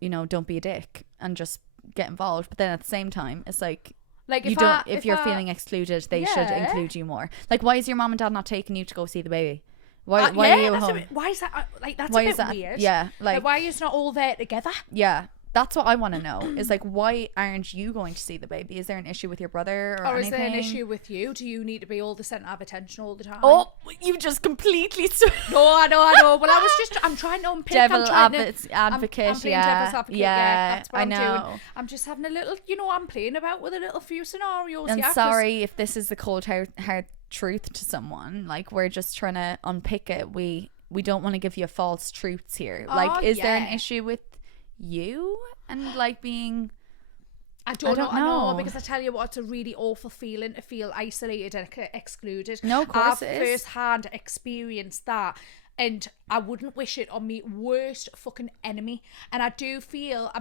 you know, don't be a dick and just get involved. But then at the same time, it's like if you're feeling excluded, they should include you more. Like, why is your mom and dad not taking you to go see the baby? Why are you home? Why is that? Like, that's a bit weird. Yeah, like why is not all there together? Yeah, that's what I want to know. Is like, why aren't you going to see the baby? Is there an issue with your brother or anything? Is there an issue with you? Do you need to be all the centre of attention all the time? Oh, you just completely No, I know. Well, I'm trying to unpick. Devil's advocate. I'm playing devil's advocate. Yeah, that's what I'm know. doing. I'm just having a little, I'm playing about with a little few scenarios. And sorry if this is the cold hard truth to someone. Like, we're just trying to unpick it. We don't want to give you false truths here. Like, is there an issue with you and like being... I don't know, because I tell you what, it's a really awful feeling to feel isolated and excluded. No, of course it is. I've first-hand experienced that, and I wouldn't wish it on me worst fucking enemy. And I do feel, I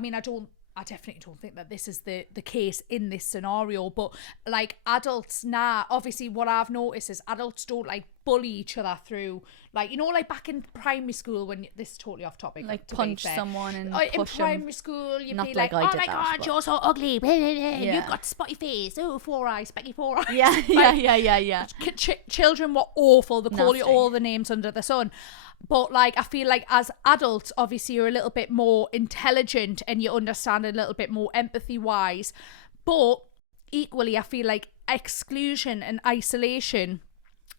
definitely don't think that this is the case in this scenario, but like, adults now, obviously what I've noticed is adults don't like bully each other through, like, like back in primary school when this is totally off topic, like punch someone and push in primary school you'd be like, oh my god, you're so ugly, you've got spotty face, oh, 4 eyes, specky 4 eyes. Yeah. Children were awful. They call you all the names under the sun. But like, I feel like as adults, obviously you're a little bit more intelligent and you understand a little bit more empathy wise, but equally I feel like exclusion and isolation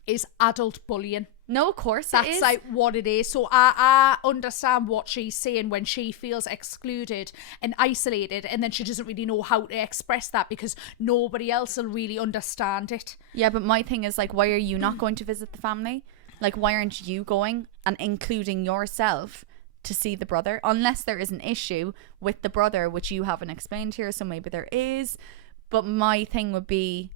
is adult bullying. No, of course that's like what it is. So I understand what she's saying when she feels excluded and isolated, and then she doesn't really know how to express that because nobody else will really understand it. Yeah, but my thing is like, why are you not going to visit the family? Like, why aren't you going and including yourself to see the brother? Unless there is an issue with the brother, which you haven't explained here, so maybe there is. But my thing would be,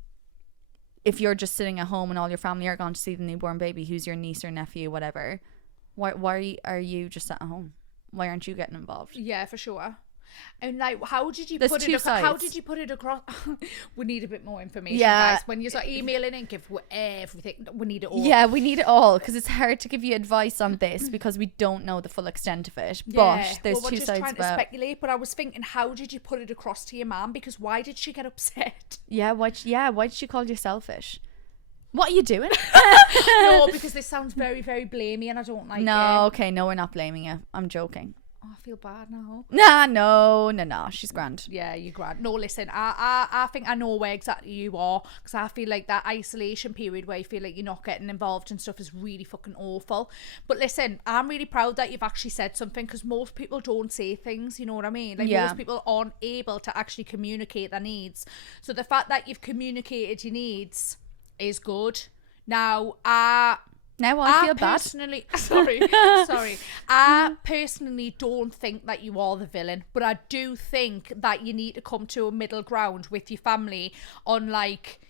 if you're just sitting at home and all your family are gone to see the newborn baby, who's your niece or nephew, whatever, why are you just at home? Why aren't you getting involved? Yeah, for sure. And like, how did you put it across? We need a bit more information, guys. When you start emailing and give everything, we need it all. Yeah, we need it all, because it's hard to give you advice on this because we don't know the full extent of it. But there's two sides. We're just trying to speculate. But I was thinking, how did you put it across to your mum? Because why did she get upset? Why did she call you selfish? What are you doing? No, because this sounds very, very blamey and I don't like it. No, okay, no, we're not blaming you. I'm joking. Oh, I feel bad now. Nah, no, she's grand. Yeah, you're grand. No, listen, I think I know where exactly you are, because I feel like that isolation period where you feel like you're not getting involved and stuff is really fucking awful. But listen, I'm really proud that you've actually said something, because most people don't say things, you know what I mean? Like, most people aren't able to actually communicate their needs. So the fact that you've communicated your needs is good. Now, I feel personally, bad. Sorry. I personally don't think that you are the villain, but I do think that you need to come to a middle ground with your family on, like,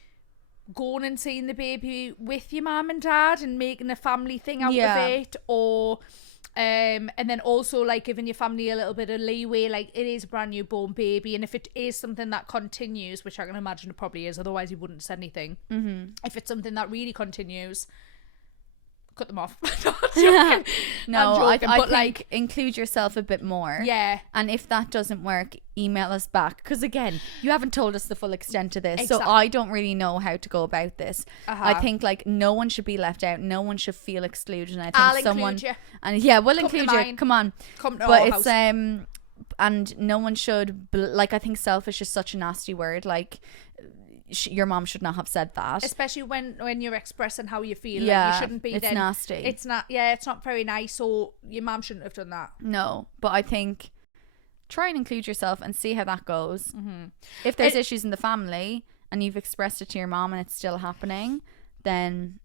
going and seeing the baby with your mum and dad and making a family thing out of it, or and then also, like, giving your family a little bit of leeway, like, it is a brand new born baby, and if it is something that continues, which I can imagine it probably is, otherwise you wouldn't say anything. If it's something that really continues, cut them off. No, I think, like, include yourself a bit more. Yeah. And if that doesn't work, email us back, because again, you haven't told us the full extent of this. Exactly. So I don't really know how to go about this. I think, like, no one should be left out, no one should feel excluded, and I think I'll someone include you. And yeah, we'll Come include to you. mine. Come on. Come to but our it's house. And no one should like, I think selfish is such a nasty word. Like, your mom should not have said that, especially when you're expressing how you feel. Yeah, like, you shouldn't be. it's nasty. It's not. Yeah, it's not very nice. So your mom shouldn't have done that. No, but I think try and include yourself and see how that goes. If there's issues in the family and you've expressed it to your mom and it's still happening, then,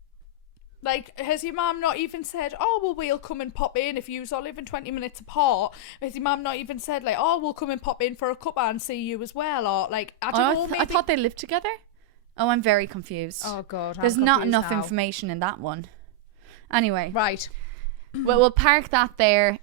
like, has your mum not even said, oh, well, we'll come and pop in if you all living 20 minutes apart? Has your mum not even said, like, oh, we'll come and pop in for a cuppa and see you as well? Or, like, I don't know, maybe. I thought they lived together. Oh, I'm very confused. Oh, God. There's not enough information in that one. Anyway. Right. Well, we'll park that there.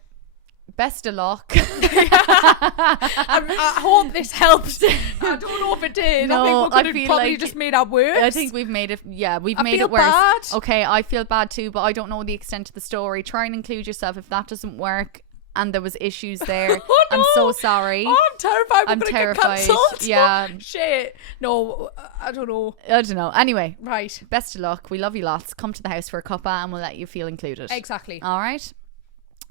Best of luck. I hope this helped. I don't know if it did. No, I think we could have probably like just made our words. I think we've made it. Yeah, we've made feel it worse. bad. Okay, I feel bad too, but I don't know the extent of the story. Try and include yourself. If that doesn't work and there was issues there, Oh, no. I'm so sorry. Oh, I'm terrified. I'm We're terrified. Get cancelled. Yeah. Shit. No, I don't know. I don't know. Anyway, Right. best of luck. We love you lots. Come to the house for a cuppa and we'll let you feel included. Exactly. All right.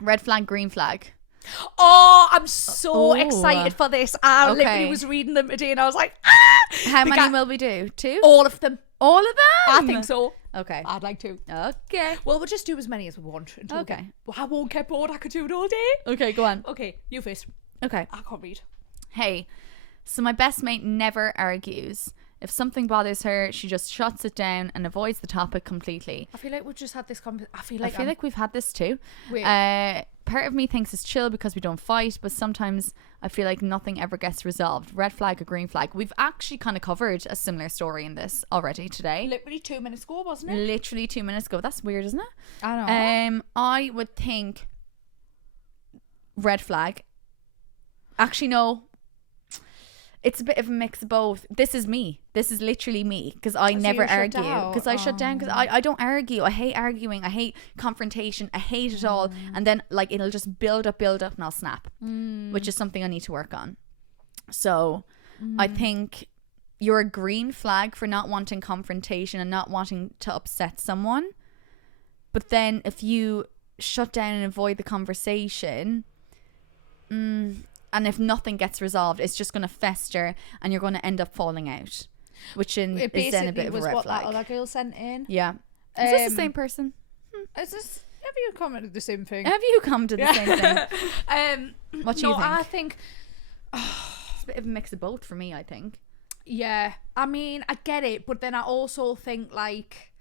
Red flag, green flag. Oh, I'm so excited for this. I literally was reading them today and I was like, ah! How many will we do? 2? All of them. All of them? I think so. Okay. I'd like to. Okay. Well, we'll just do as many as we want. Until Okay. well, I won't get bored. I could do it all day. Okay, go on. Okay, you first. Okay. I can't read. Hey, so my best mate never argues. If something bothers her, she just shuts it down and avoids the topic completely. I feel like we've just had this conversation. I feel like we've had this too. Wait. Part of me thinks it's chill because we don't fight, but sometimes I feel like nothing ever gets resolved. Red flag or green flag? We've actually kind of covered a similar story in this already today. literally 2 minutes ago, wasn't it? Literally 2 minutes ago. That's weird, isn't it? I know. I would think red flag. Actually, no. It's a bit of a mix of both. This is me. This is literally me, because I never argue. Because I shut down, because I don't argue. I hate arguing. I hate confrontation. I hate it all. And then, like, it'll just build up and I'll snap, which is something I need to work on. So I think you're a green flag for not wanting confrontation and not wanting to upset someone. But then if you shut down and avoid the conversation, and if nothing gets resolved, it's just going to fester and you're going to end up falling out, which is then a bit of a red what flag. that other girl sent in. Yeah. Is this the same person? Is this? Have you commented the same thing? Have you come to the same thing? What do you think? I think It's a bit of a mix of both for me, I think. yeah. I mean, I get it, but then I also think, like,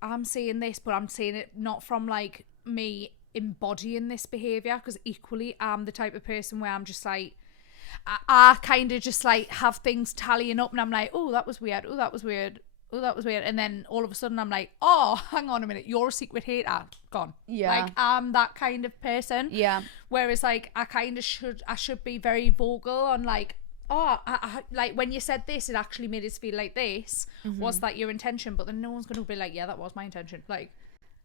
I'm saying this, but I'm saying it not from, like, me embodying this behaviour, because equally I'm the type of person where I'm just like, I kind of just like have things tallying up and I'm like, oh, that was weird, oh, that was weird, oh, that was weird, and then all of a sudden I'm like, oh, hang on a minute, you're a secret hater, gone. Yeah. Like, I'm that kind of person. Yeah. Whereas, like, I should be very vocal on, like, oh, I like, when you said this, it actually made us feel like this. Was that your intention? But then no one's going to be like, yeah, that was my intention. Like,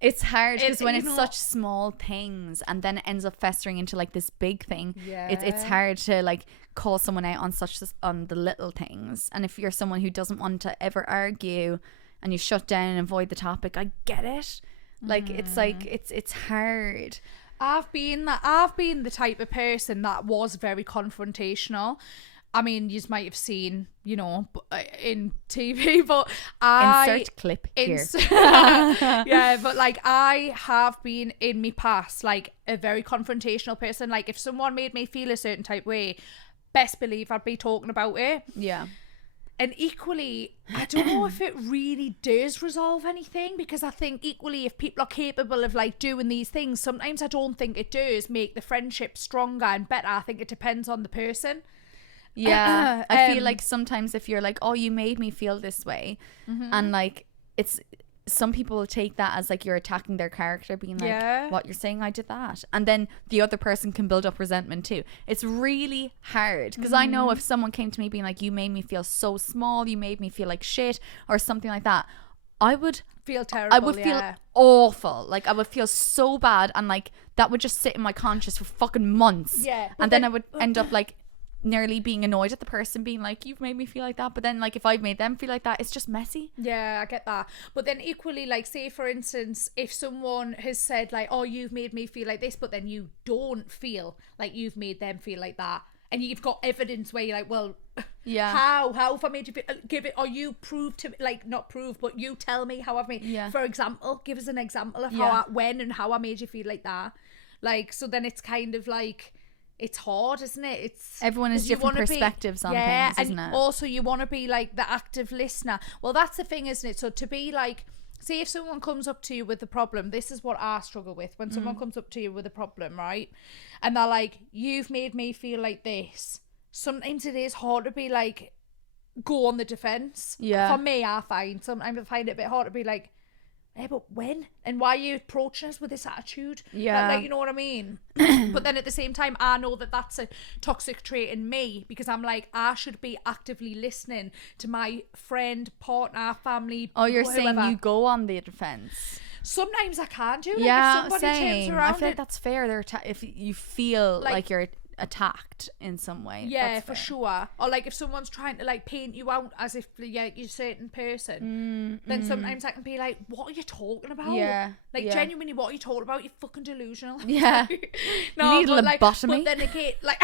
It's hard because when it's you know, such small things and then it ends up festering into like this big thing, Yeah. it's hard to like call someone out on the little things. And if you're someone who doesn't want to ever argue and you shut down and avoid the topic, I get it. Like it's like it's hard. I've been the type of person that was very confrontational. I mean, you might have seen, you know, in TV, but Insert clip here. Yeah, but like I have been in my past like a very confrontational person. Like if someone made me feel a certain type way, best believe I'd be talking about it. Yeah. And equally, I don't know if it really does resolve anything, because I think equally if people are capable of like doing these things, sometimes I don't think it does make the friendship stronger and better. I think it depends on the person. Yeah, I feel like sometimes if you're like, oh, you made me feel this way, and like it's some people will take that as like you're attacking their character, being like, what, you're saying I did that, and then the other person can build up resentment too. It's really hard because I know if someone came to me being like, you made me feel so small, you made me feel like shit or something like that, I would feel terrible. I would feel awful. Like I would feel so bad, and like that would just sit in my conscience for fucking months. Yeah, and then I would end up like nearly being annoyed at the person, being like, you've made me feel like that. But then like if I've made them feel like that, it's just messy. Yeah, I get that. But then equally, like say for instance, if someone has said like, oh, you've made me feel like this, but then you don't feel like you've made them feel like that, and you've got evidence where you're like, well, yeah, how have I made you feel, give it, or you prove to, like, not prove, but you tell me how I've made, for example, give us an example of how when and how I made you feel like that. Like, so then it's kind of like, it's hard, isn't it? It's everyone has different perspectives on things, isn't it? Also you want to be like the active listener. Well, that's the thing, isn't it? So to be like, say if someone comes up to you with a problem, this is what I struggle with. When someone comes up to you with a problem, right, and they're like, you've made me feel like this, sometimes it is hard to be like, go on the defense. For me, I find sometimes I find it a bit hard to be like, hey, but when and why are you approaching us with this attitude? Like, you know what I mean? But then at the same time, I know that that's a toxic trait in me, because I'm like, I should be actively listening to my friend, partner, family. Oh, you're whoever. saying you go on the defense. Sometimes I can do. Like, Yeah, if somebody turns same. around, I feel like that's fair. If you feel like you're attacked in some way, yeah, for sure. Or like if someone's trying to like paint you out as if you're a certain person, then sometimes I can be like, what are you talking about? Like genuinely, what are you talking about? You're fucking delusional. Yeah. No, you need lobotomy. but then again, like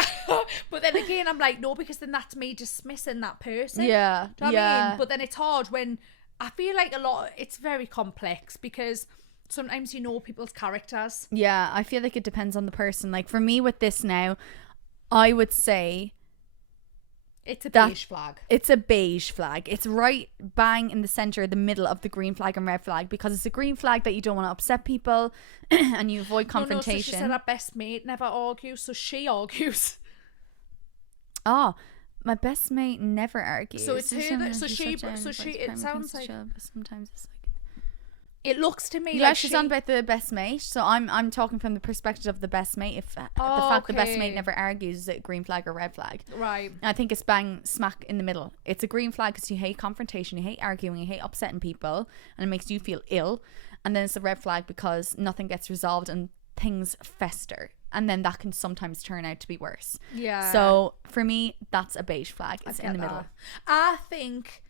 but then again I'm like, no, because then that's me dismissing that person. Yeah. Do you know what I mean? But then it's hard when I feel like it's very complex, because sometimes you know people's characters. Yeah, I feel like it depends on the person. Like for me with this now, I would say it's a beige flag. It's a beige flag. It's right bang in the center, the middle of the green flag and red flag, because it's a green flag that you don't want to upset people and you avoid confrontation. No, so she said her best mate never argues, so she argues. Oh, my best mate never argues. So it's her that, it sounds like sometimes it's like, it looks to me like she's on about the best mate. So I'm talking from the perspective of the best mate. If the fact the best mate never argues, is it a green flag or red flag? Right. And I think it's bang smack in the middle. It's a green flag because you hate confrontation, you hate arguing, you hate upsetting people, and it makes you feel ill. And then it's a red flag because nothing gets resolved and things fester, and then that can sometimes turn out to be worse. Yeah. So for me, that's a beige flag. It's in the middle. I think,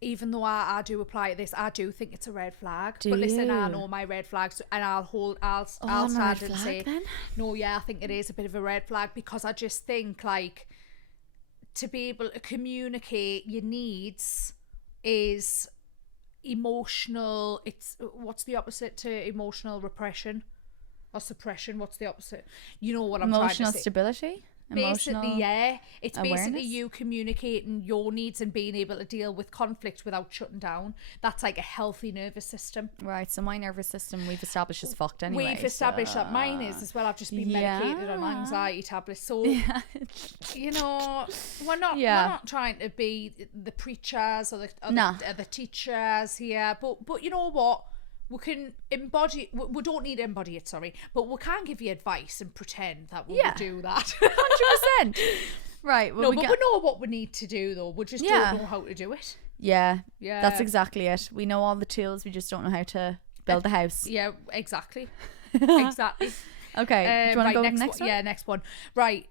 even though I do apply this, I do think it's a red flag. But listen, I know my red flags, and I'll stand and say, then? no, yeah, I think it is a bit of a red flag, because I just think like to be able to communicate your needs is emotional. It's what's the opposite to emotional repression or suppression? What's the opposite? You know what I'm trying to say. Emotional stability. Basically, yeah, it's awareness? basically you communicating your needs and being able to deal with conflict without shutting down. That's like a healthy nervous system. Right, so my nervous system we've established is fucked anyway. We've established that mine is as well. I've just been medicated on anxiety tablets, so you know, we're not trying to be the preachers or the teachers here, but you know what? We can embody, we don't need to embody it, sorry, but we can give you advice and pretend that we would do that. 100%. Right. Well, we know what we need to do, though. We just don't know how to do it. Yeah. Yeah. That's exactly it. We know all the tools. We just don't know how to build the house. Yeah, exactly. Exactly. Okay. Do you want to go with the next one? Yeah, next one. Right.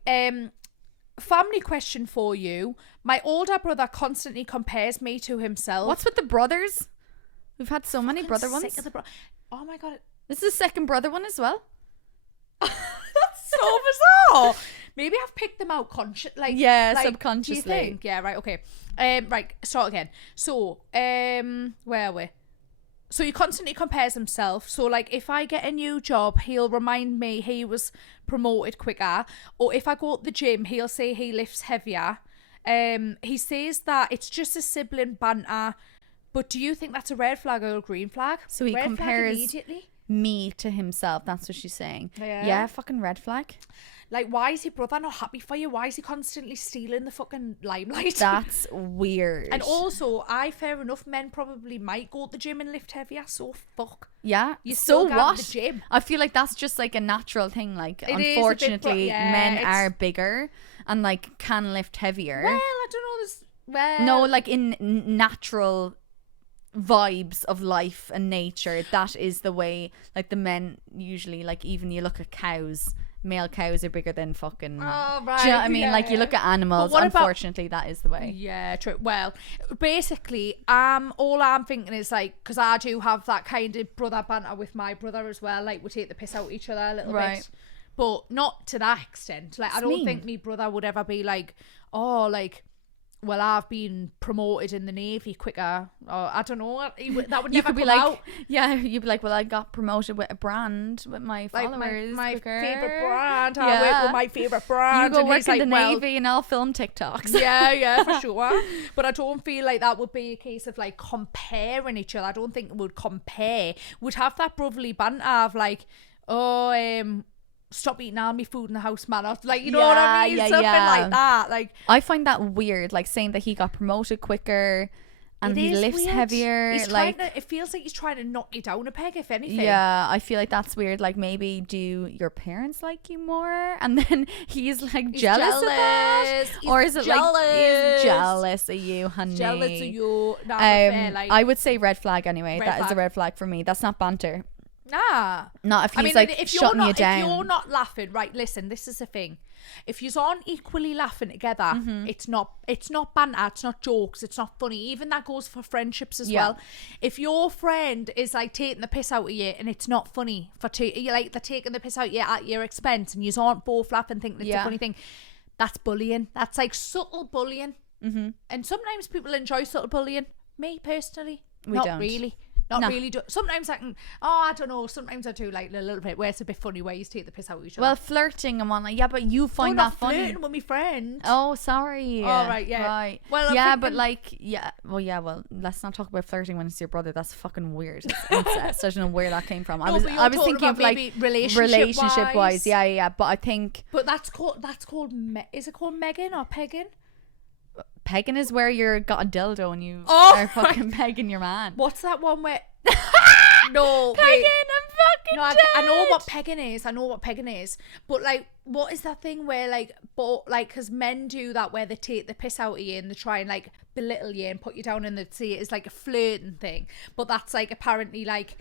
Family question for you. My older brother constantly compares me to himself. What's with the brothers? We've had so many brother Sick ones. of the oh my god. This is the second brother one as well. That's so bizarre. Maybe I've picked them out subconsciously. Do you think? Yeah, right, okay. Right, start again. So, where are we? So he constantly compares himself. So like if I get a new job, he'll remind me he was promoted quicker. Or if I go to the gym, he'll say he lifts heavier. He says that it's just a sibling banter. But do you think that's a red flag or a green flag? So he red compares flag immediately? Me to himself. That's what she's saying. Yeah, fucking red flag. Like, why is your brother not happy for you? Why is he constantly stealing the fucking limelight? That's weird. And also, fair enough, men probably might go to the gym and lift heavier, so fuck. Yeah. You still so go what? to the gym. I feel like that's just like a natural thing. Like, It unfortunately, is a bit men are bigger and like can lift heavier. Well, I don't know this. Well, No, like in natural vibes of life and nature, that is the way. Like the men usually, like even you look at cows. Male cows are bigger than fucking. Oh, right. Do you know what I mean? Yeah. Like you look at animals. Unfortunately, that is the way. Yeah, true. Well, basically, all I'm thinking is like, because I do have that kind of brother banter with my brother as well. Like we take the piss out of each other a little bit, but not to that extent. Like I don't think my brother would ever be like, oh, like, well, I've been promoted in the Navy quicker, or I don't know. That would never could be come like, out. yeah, you'd be like, well, I got promoted with a brand with my followers. My quicker. favorite brand. Yeah. I work with my favorite brand. You go and work he's in like, the well, Navy and I'll film TikToks. yeah, for sure. But I don't feel like that would be a case of like comparing each other. I don't think it would compare. Would have that brotherly banter of like, oh, stop eating all my food in the house, man. Or, like, you know what I mean? Something like that. Like, I find that weird, like saying that he got promoted quicker and he lifts weird. heavier. He's like, it feels like he's trying to knock you down a peg, if anything. yeah, I feel like that's weird. Like maybe do your parents like you more, and then he's like jealous of that, or is it like he's jealous of you, honey? Jealous of you. Nah, fair, like, I would say red flag anyway. Red That is flag. a red flag for me. That's not banter. Nah. Not if he's like shutting you down. If you're not laughing, right, listen, this is the thing. If you aren't equally laughing together, it's not banter, it's not jokes, it's not funny. Even that goes for friendships as well. If your friend is like taking the piss out of you and it's not funny you're like they're taking the piss out of you at your expense and you aren't both laughing thinking it's a funny thing, that's bullying. That's like subtle bullying. And sometimes people enjoy subtle bullying. Me personally, not don't. really. Not really do. Sometimes I can. Oh, I don't know. Sometimes I do like a little bit where it's a bit funny where you take the piss out of each other. Well, flirting and one like, yeah, but you find that funny. Flirting with my friend. Oh, sorry. Oh, right, yeah. Right. Well, yeah, but like, yeah. Well, let's not talk about flirting when it's your brother. That's fucking weird. It's incest. I don't know where that came from. I was thinking of like relationship wise. Yeah. But I think. But that's called. Is it called Megan or pegging? Pegging is where you're got a dildo and you are fucking pegging your man. What's that one where? No, pegging. wait. I'm fucking dead. I know what pegging is. But like, what is that thing where like, because men do that where they take the piss out of you and they try and like belittle you and put you down and they see it as like a flirting thing. But that's like apparently like.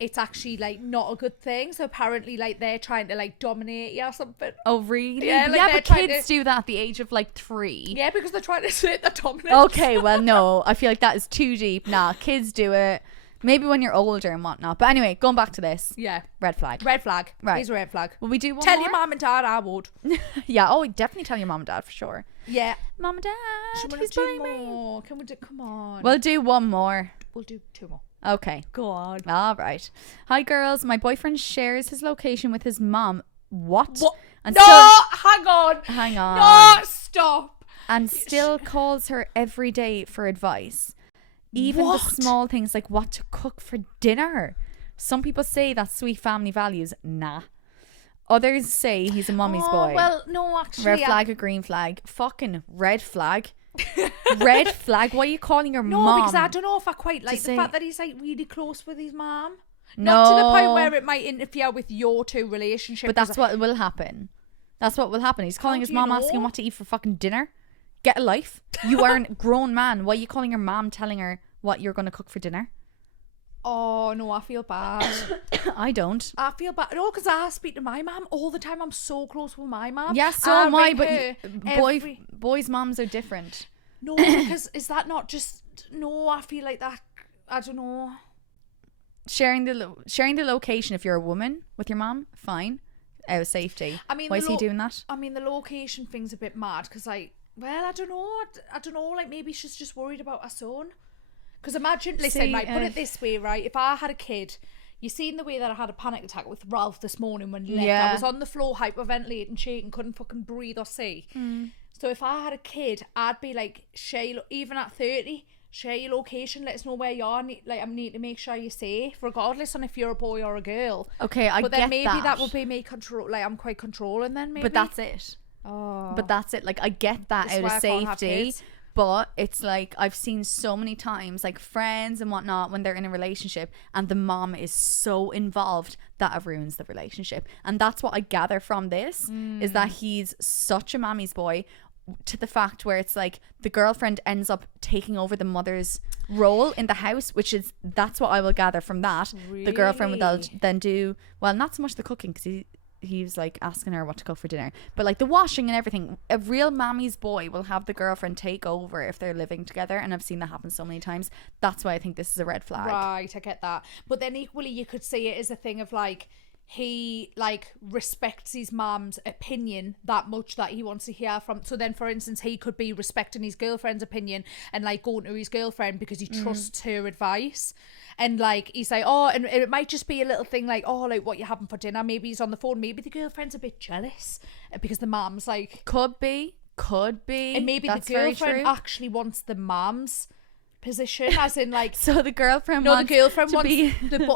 It's actually like not a good thing. So apparently like they're trying to like dominate you or something. Oh really? Yeah, like but kids do that at the age of like 3. Yeah, because they're trying to assert their dominance. Okay, well no, I feel like that is too deep. Nah, kids do it. Maybe when you're older and whatnot. But anyway, going back to this. Yeah. Red flag. Right. Here's a red flag. Will we do one Tell more? your mom and dad I would. Yeah, oh definitely tell your mom and dad for sure. Yeah. Mom and dad, Should we please do buy me. more? Can we do? Come on. We'll do one more. We'll do 2 more. Okay. Go on. All right. Hi girls, my boyfriend shares his location with his mom. What? And no, hang on. Hang on. No, stop. And still calls her every day for advice. Even the small things like what to cook for dinner. Some people say that's sweet family values. Nah. Others say he's a mommy's boy. Well, no, actually. Red flag or green flag? Fucking red flag. Red flag? Why are you calling your mom? No, because I don't know if I quite like the fact that he's like really close with his mom. No. Not to the point where it might interfere with your two relationships. But that's what will happen. That's what will happen. He's calling his mom asking what to eat for fucking dinner. Get a life. You are a grown man. Why are you calling your mom telling her what you're going to cook for dinner? Oh, no, I feel bad. I don't. I feel bad. No, because I speak to my mum all the time. I'm so close with my mum. Yeah, so am I, but every... boys' moms are different. No, because is that not just... No, I feel like that... I don't know. Sharing the location if you're a woman with your mom, fine. Out of safety. I mean, why is he doing that? I mean, the location thing's a bit mad because I don't know. I don't know. Like, maybe she's just worried about her son. Because imagine, listen, right, put it this way, right? If I had a kid, you seen the way that I had a panic attack with Ralph this morning when he left. Yeah. I was on the floor hyperventilating, shaking, couldn't fucking breathe or see. So if I had a kid, I'd be like, share, even at 30, share your location, let us know where you are. I need to make sure you're safe, regardless on if you're a boy or a girl. Okay, I get that. But then maybe that would be me control. Like, I'm quite controlling then, maybe. But that's it. Oh. But that's it. Like, I get that out of safety. But it's like, I've seen so many times, like friends and whatnot, when they're in a relationship and the mom is so involved that it ruins the relationship. And that's what I gather from this, is that he's such a mommy's boy, to the fact where it's like the girlfriend ends up taking over the mother's role in the house, that's what I will gather from that. Really? The girlfriend will then do, well, not so much the cooking, because he was like asking her what to cook for dinner, but like the washing and everything. A real mommy's boy will have the girlfriend take over if they're living together, and I've seen that happen so many times. That's why I think this is a red flag. Right, I get that. But then equally you could see it as a thing of like, he like respects his mom's opinion that much that he wants to hear from. So then, for instance, he could be respecting his girlfriend's opinion and like going to his girlfriend because he trusts her advice. And like, he's like, oh, and it might just be a little thing like, oh, like what you having for dinner? Maybe he's on the phone. Maybe the girlfriend's a bit jealous because the mom's like, could be, and maybe that's the girlfriend actually wants the mom's position, as in like, so the girlfriend wants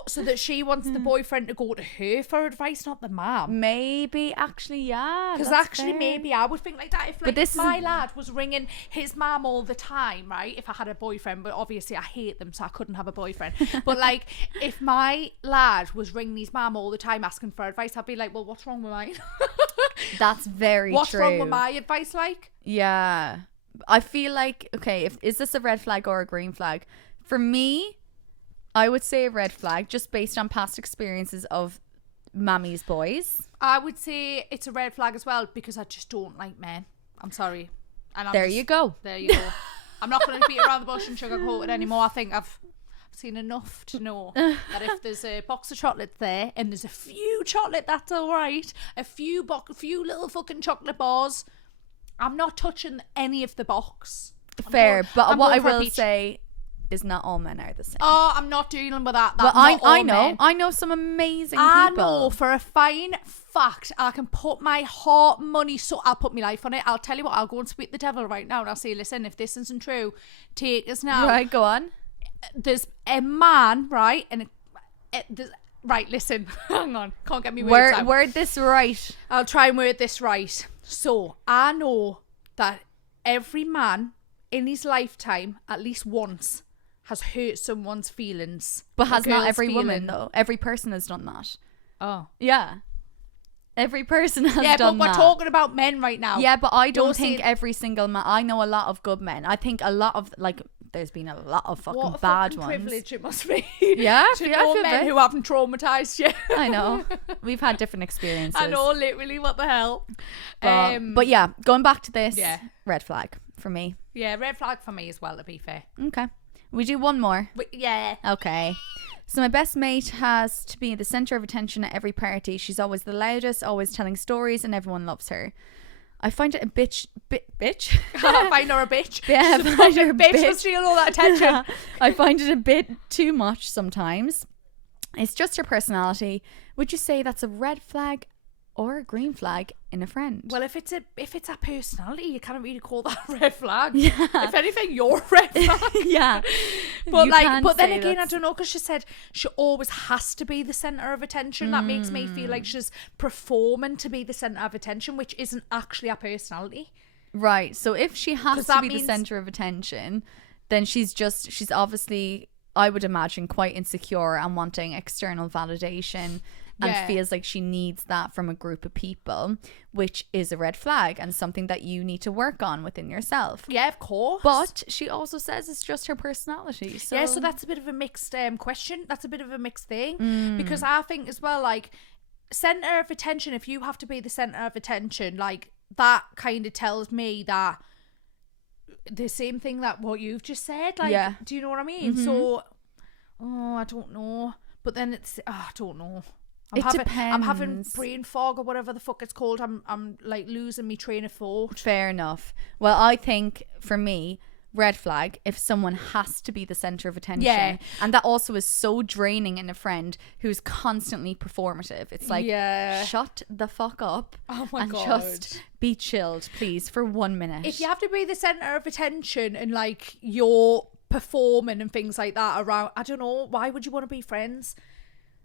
so that she wants the boyfriend to go to her for advice, not the mom. Maybe actually, yeah, because actually fair. Maybe I would think like that if like my lad was ringing his mom all the time, right? If I had a boyfriend, but obviously I hate them, so I couldn't have a boyfriend. But like, if my lad was ringing his mom all the time asking for advice, I'd be like, well, what's wrong with mine? That's very what's true. What's wrong with my advice? Like, yeah, I feel like, okay, is this a red flag or a green flag? For me, I would say a red flag, just based on past experiences of mommy's boys. I would say it's a red flag as well, because I just don't like men. I'm sorry. And There you go. I'm not going to beat around the bush and sugarcoat it anymore. I think I've seen enough to know that if there's a box of chocolates there and there's a few chocolate, that's all right. A few little fucking chocolate bars, I'm not touching any of the box. Fair, but what I will say is not all men are the same. Oh, I'm not dealing with that. Well, I know some amazing people. I know for a fine fact, I can put my heart, money, so I'll put my life on it. I'll tell you what, I'll go and speak the devil right now and I'll say, listen, if this isn't true, take us now. Right, go on. There's a man, right, and right, listen, hang on, can't get me words out. Word this right. I'll try and word this right. So I know that every man in his lifetime, at least once, has hurt someone's feelings. But has not every woman though? Every person has done that. Oh. Yeah. Every person has done that. Yeah, but we're talking about men right now. Yeah, but I don't think every single man. I know a lot of good men. I think a lot of, like, there's been a lot of fucking bad ones. What a privilege it must be. Yeah, to know men who haven't traumatized you. I know. We've had different experiences. I know, literally, what the hell. But yeah, going back to this, red flag for me. Yeah, red flag for me as well, to be fair. Okay. We do one more. Yeah. Okay. So my best mate has to be the center of attention at every party. She's always the loudest, always telling stories, and everyone loves her. I find it a bitch. I find her a bitch. Yeah, I find her a bitch. For stealing all that attention. I find it a bit too much sometimes. It's just her personality. Would you say that's a red flag or a green flag in a friend? Well, if it's a personality, you can't really call that a red flag. Yeah. If anything, you're a red flag. Yeah. But then again, I don't know, because she said she always has to be the center of attention. That makes me feel like she's performing to be the center of attention, which isn't actually a personality. Right. So if she has to be the center of attention, then she's obviously I would imagine, quite insecure and wanting external validation and Yeah. feels like she needs that from a group of people, which is a red flag and something that you need to work on within yourself. Yeah, of course. But she also says it's just her personality. So yeah, so that's a bit of a mixed question. That's a bit of a mixed thing. Mm. Because I think as well, like, center of attention, if you have to be the center of attention, like, that kind of tells me that the same thing that what you've just said. Like, Yeah. do you know what I mean? Mm-hmm. So, I don't know. But then it's, I don't know. I'm having depends. brain fog or whatever the fuck it's called. I'm like losing me train of thought. Fair enough. Well, I think for me, red flag if someone has to be the center of attention. Yeah. And that also is so draining in a friend who's constantly performative. It's like, Yeah. shut the fuck up Oh my and God. just be chilled, please, for 1 minute. If you have to be the center of attention and like you're performing and things like that around, I don't know, why would you want to be friends?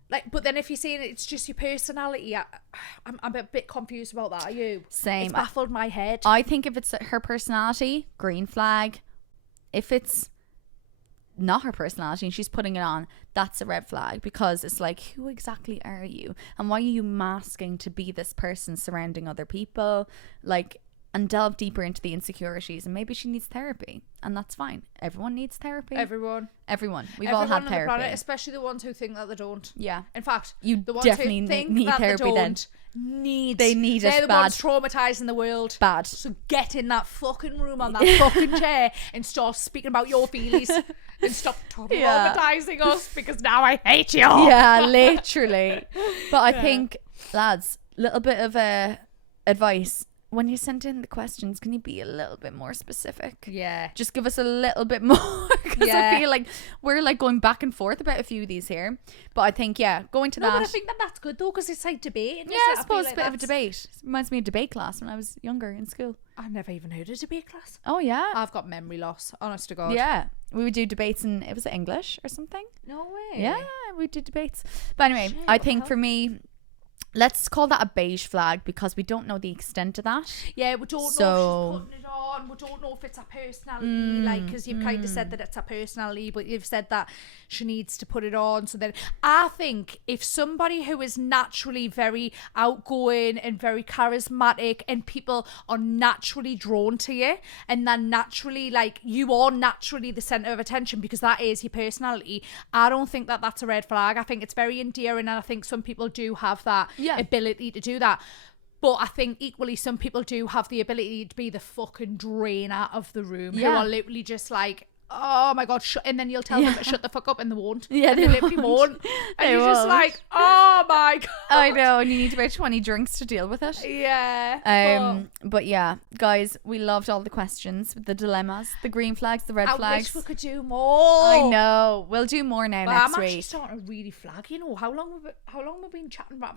Like, but then if you're saying it's just your personality, I'm a bit confused about that. Are you? Same. It's baffled my head. I think if it's her personality, green flag. If it's not her personality and she's putting it on, that's a red flag, because it's like, who exactly are you? And why are you masking to be this person surrounding other people? Like, and delve deeper into the insecurities, and maybe she needs therapy, and that's fine. Everyone needs therapy. Everyone. We've all had on the therapy. planet, especially the ones who think that they don't. Yeah. In fact, You the ones definitely who think need that therapy they then. don't need. They need it They're the bad. ones traumatizing the world. Bad. So get in that fucking room on that fucking chair and start speaking about your feelings and stop traumatizing us, because now I hate you. Yeah, literally. But I think, lads, little bit of advice. When you send in the questions, can you be a little bit more specific? Yeah. Just give us a little bit more, because Yeah. I feel like we're like going back and forth about a few of these here. But I think, going to No, that. but I think that's good though, because it's like debate. Yeah, I suppose a bit of a debate. Reminds me of debate class when I was younger in school. I've never even heard of debate class. Oh yeah. I've got memory loss, honest to God. Yeah. We would do debates in, it was English or something. No way. Yeah, we did debates. But anyway, Shit, I what the think hell? for me, let's call that a beige flag, because we don't know the extent of that. Yeah, we don't know if she's putting it on. We don't know if it's her personality. Like, because you've kind of said that it's her personality, but you've said that she needs to put it on. So then I think if somebody who is naturally very outgoing and very charismatic, and people are naturally drawn to you, and then naturally, like, you are naturally the center of attention because that is your personality, I don't think that that's a red flag. I think it's very endearing, and I think some people do have that ability to do that. But I think equally some people do have the ability to be the fucking drainer of the room, who are literally just like, oh my God, and then you'll tell them to shut the fuck up, and they won't. Yeah, and they literally won't. And They you're just won't. like, oh my God. I know, and you need about 20 drinks to deal with it. Yeah. But yeah, guys, we loved all the questions, the dilemmas, the green flags, the red I flags. wish we could do more. I know. We'll do more now But next I'm actually week. starting to really flag, you know, how long have we been chatting about?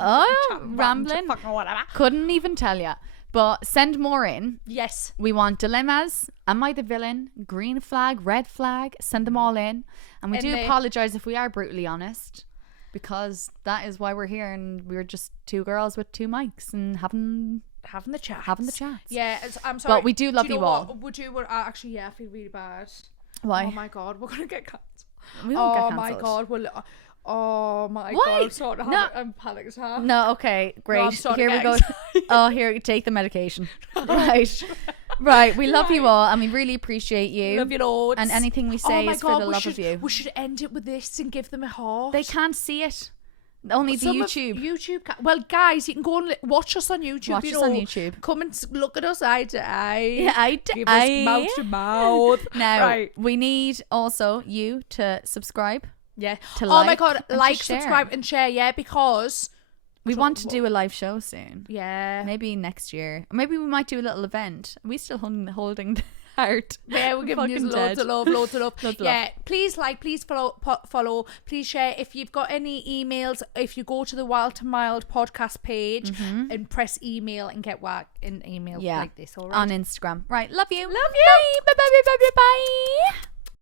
Rambling. Fucking whatever. Couldn't even tell ya. But send more in. Yes. We want dilemmas. Am I the villain? Green flag, red flag. Send them all in. And we And do they- apologise if we are brutally honest, because that is why we're here, and we're just two girls with two mics and having the chat. chats. Yeah, I'm sorry. But we do love you you know all. what? Actually, yeah, I feel really bad. Why? Oh my God, we're gonna get cancelled. We won't get Oh my cancelled. God, oh my Why? God, I'm sort of No. I'm panic attack. No, okay, great. I'm starting Here to we go. get Oh, here, you take the medication. Right. Right. We love you all, and we really appreciate you. Love you loads. And anything we say oh my is God, for the we love should, of you. We should end it with this and give them a heart. They can't see it. Only the Some of YouTube. Well, guys, you can go and watch us on YouTube. Watch you us on know. YouTube. Come and look at us eye to eye. Yeah, eye to Give eye. us mouth to mouth. Now, Right. we need also you to subscribe. Yeah. To Oh my like God, and to like, share. subscribe, and share. Yeah, because We want to do a live show soon. yeah, Maybe next year. Or maybe we might do a little event. Are we still holding the heart? yeah, we're giving you Fucking loads dead. of love, loads of love. Loads of yeah, love. please like, please follow, please share. If you've got any emails, if you go to the Wild to Mild podcast page and press email and get an email Yeah. like this. All right. On Instagram. Right. Love you. Love you. Bye. Bye. Bye. Bye. Bye. Bye.